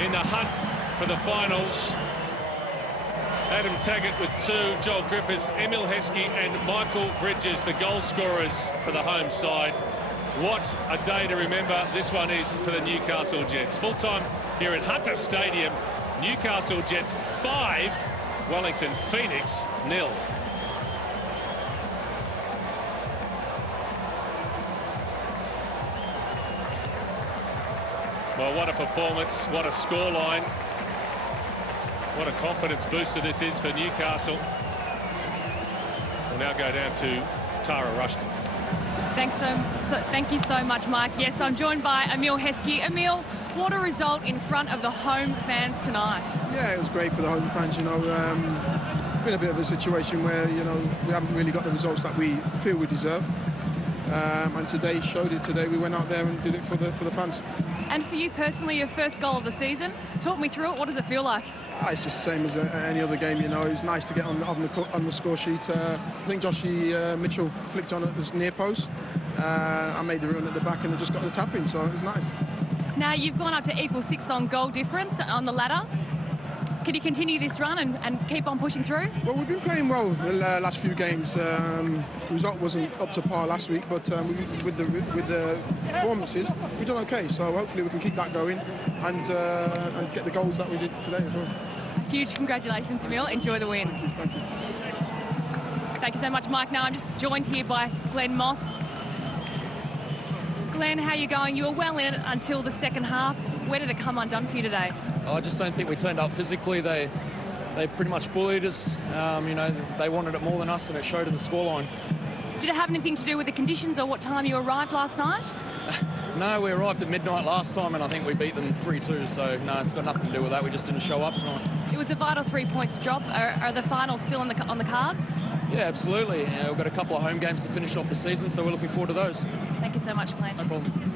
in the hunt for the finals. Adam Taggart with 2, Joel Griffiths, Emil Heskey and Michael Bridges, the goal scorers for the home side. What a day to remember this one is for the Newcastle Jets. Full-time here at Hyundai Stadium. Newcastle Jets 5, Wellington Pheonix 0. Well, what a performance, what a scoreline. What a confidence booster this is for Newcastle. We'll now go down to Tara Rushton. Thank you so much, Mike. Yes, I'm joined by Emil Heskey. Emil, what a result in front of the home fans tonight. Yeah, it was great for the home fans, you know. been a bit of a situation where, you know, we haven't really got the results that we feel we deserve. And today showed it. Today we went out there and did it for the fans. And for you personally, your first goal of the season, talk me through it. What does it feel like? It's just the same as any other game, you know. It's nice to get on the score sheet. I think Joshy Mitchell flicked on it as near post. I made the run at the back and I just got the tap in, so it was nice. Now you've gone up to equal 6 on goal difference on the ladder. Can you continue this run and keep on pushing through? Well, we've been playing well the last few games. The result wasn't up to par last week, but with the performances, we've done okay. So hopefully we can keep that going and get the goals that we did today as well. Huge congratulations, Emil. Enjoy the win. Thank you. Thank you so much, Mike. Now I'm just joined here by Glenn Moss. Glenn, how are you going? You were well in it until the second half. Where did it come undone for you today? I just don't think we turned up physically. They pretty much bullied us. You know, they wanted it more than us, and it showed in the scoreline. Did it have anything to do with the conditions or what time you arrived last night? No, we arrived at midnight last time, and I think we beat them 3-2. So no, it's got nothing to do with that. We just didn't show up tonight. It was a vital 3 points job. Are the finals still on the cards? Yeah, absolutely. We've got a couple of home games to finish off the season, so we're looking forward to those. Thank you so much, Glenn. No problem.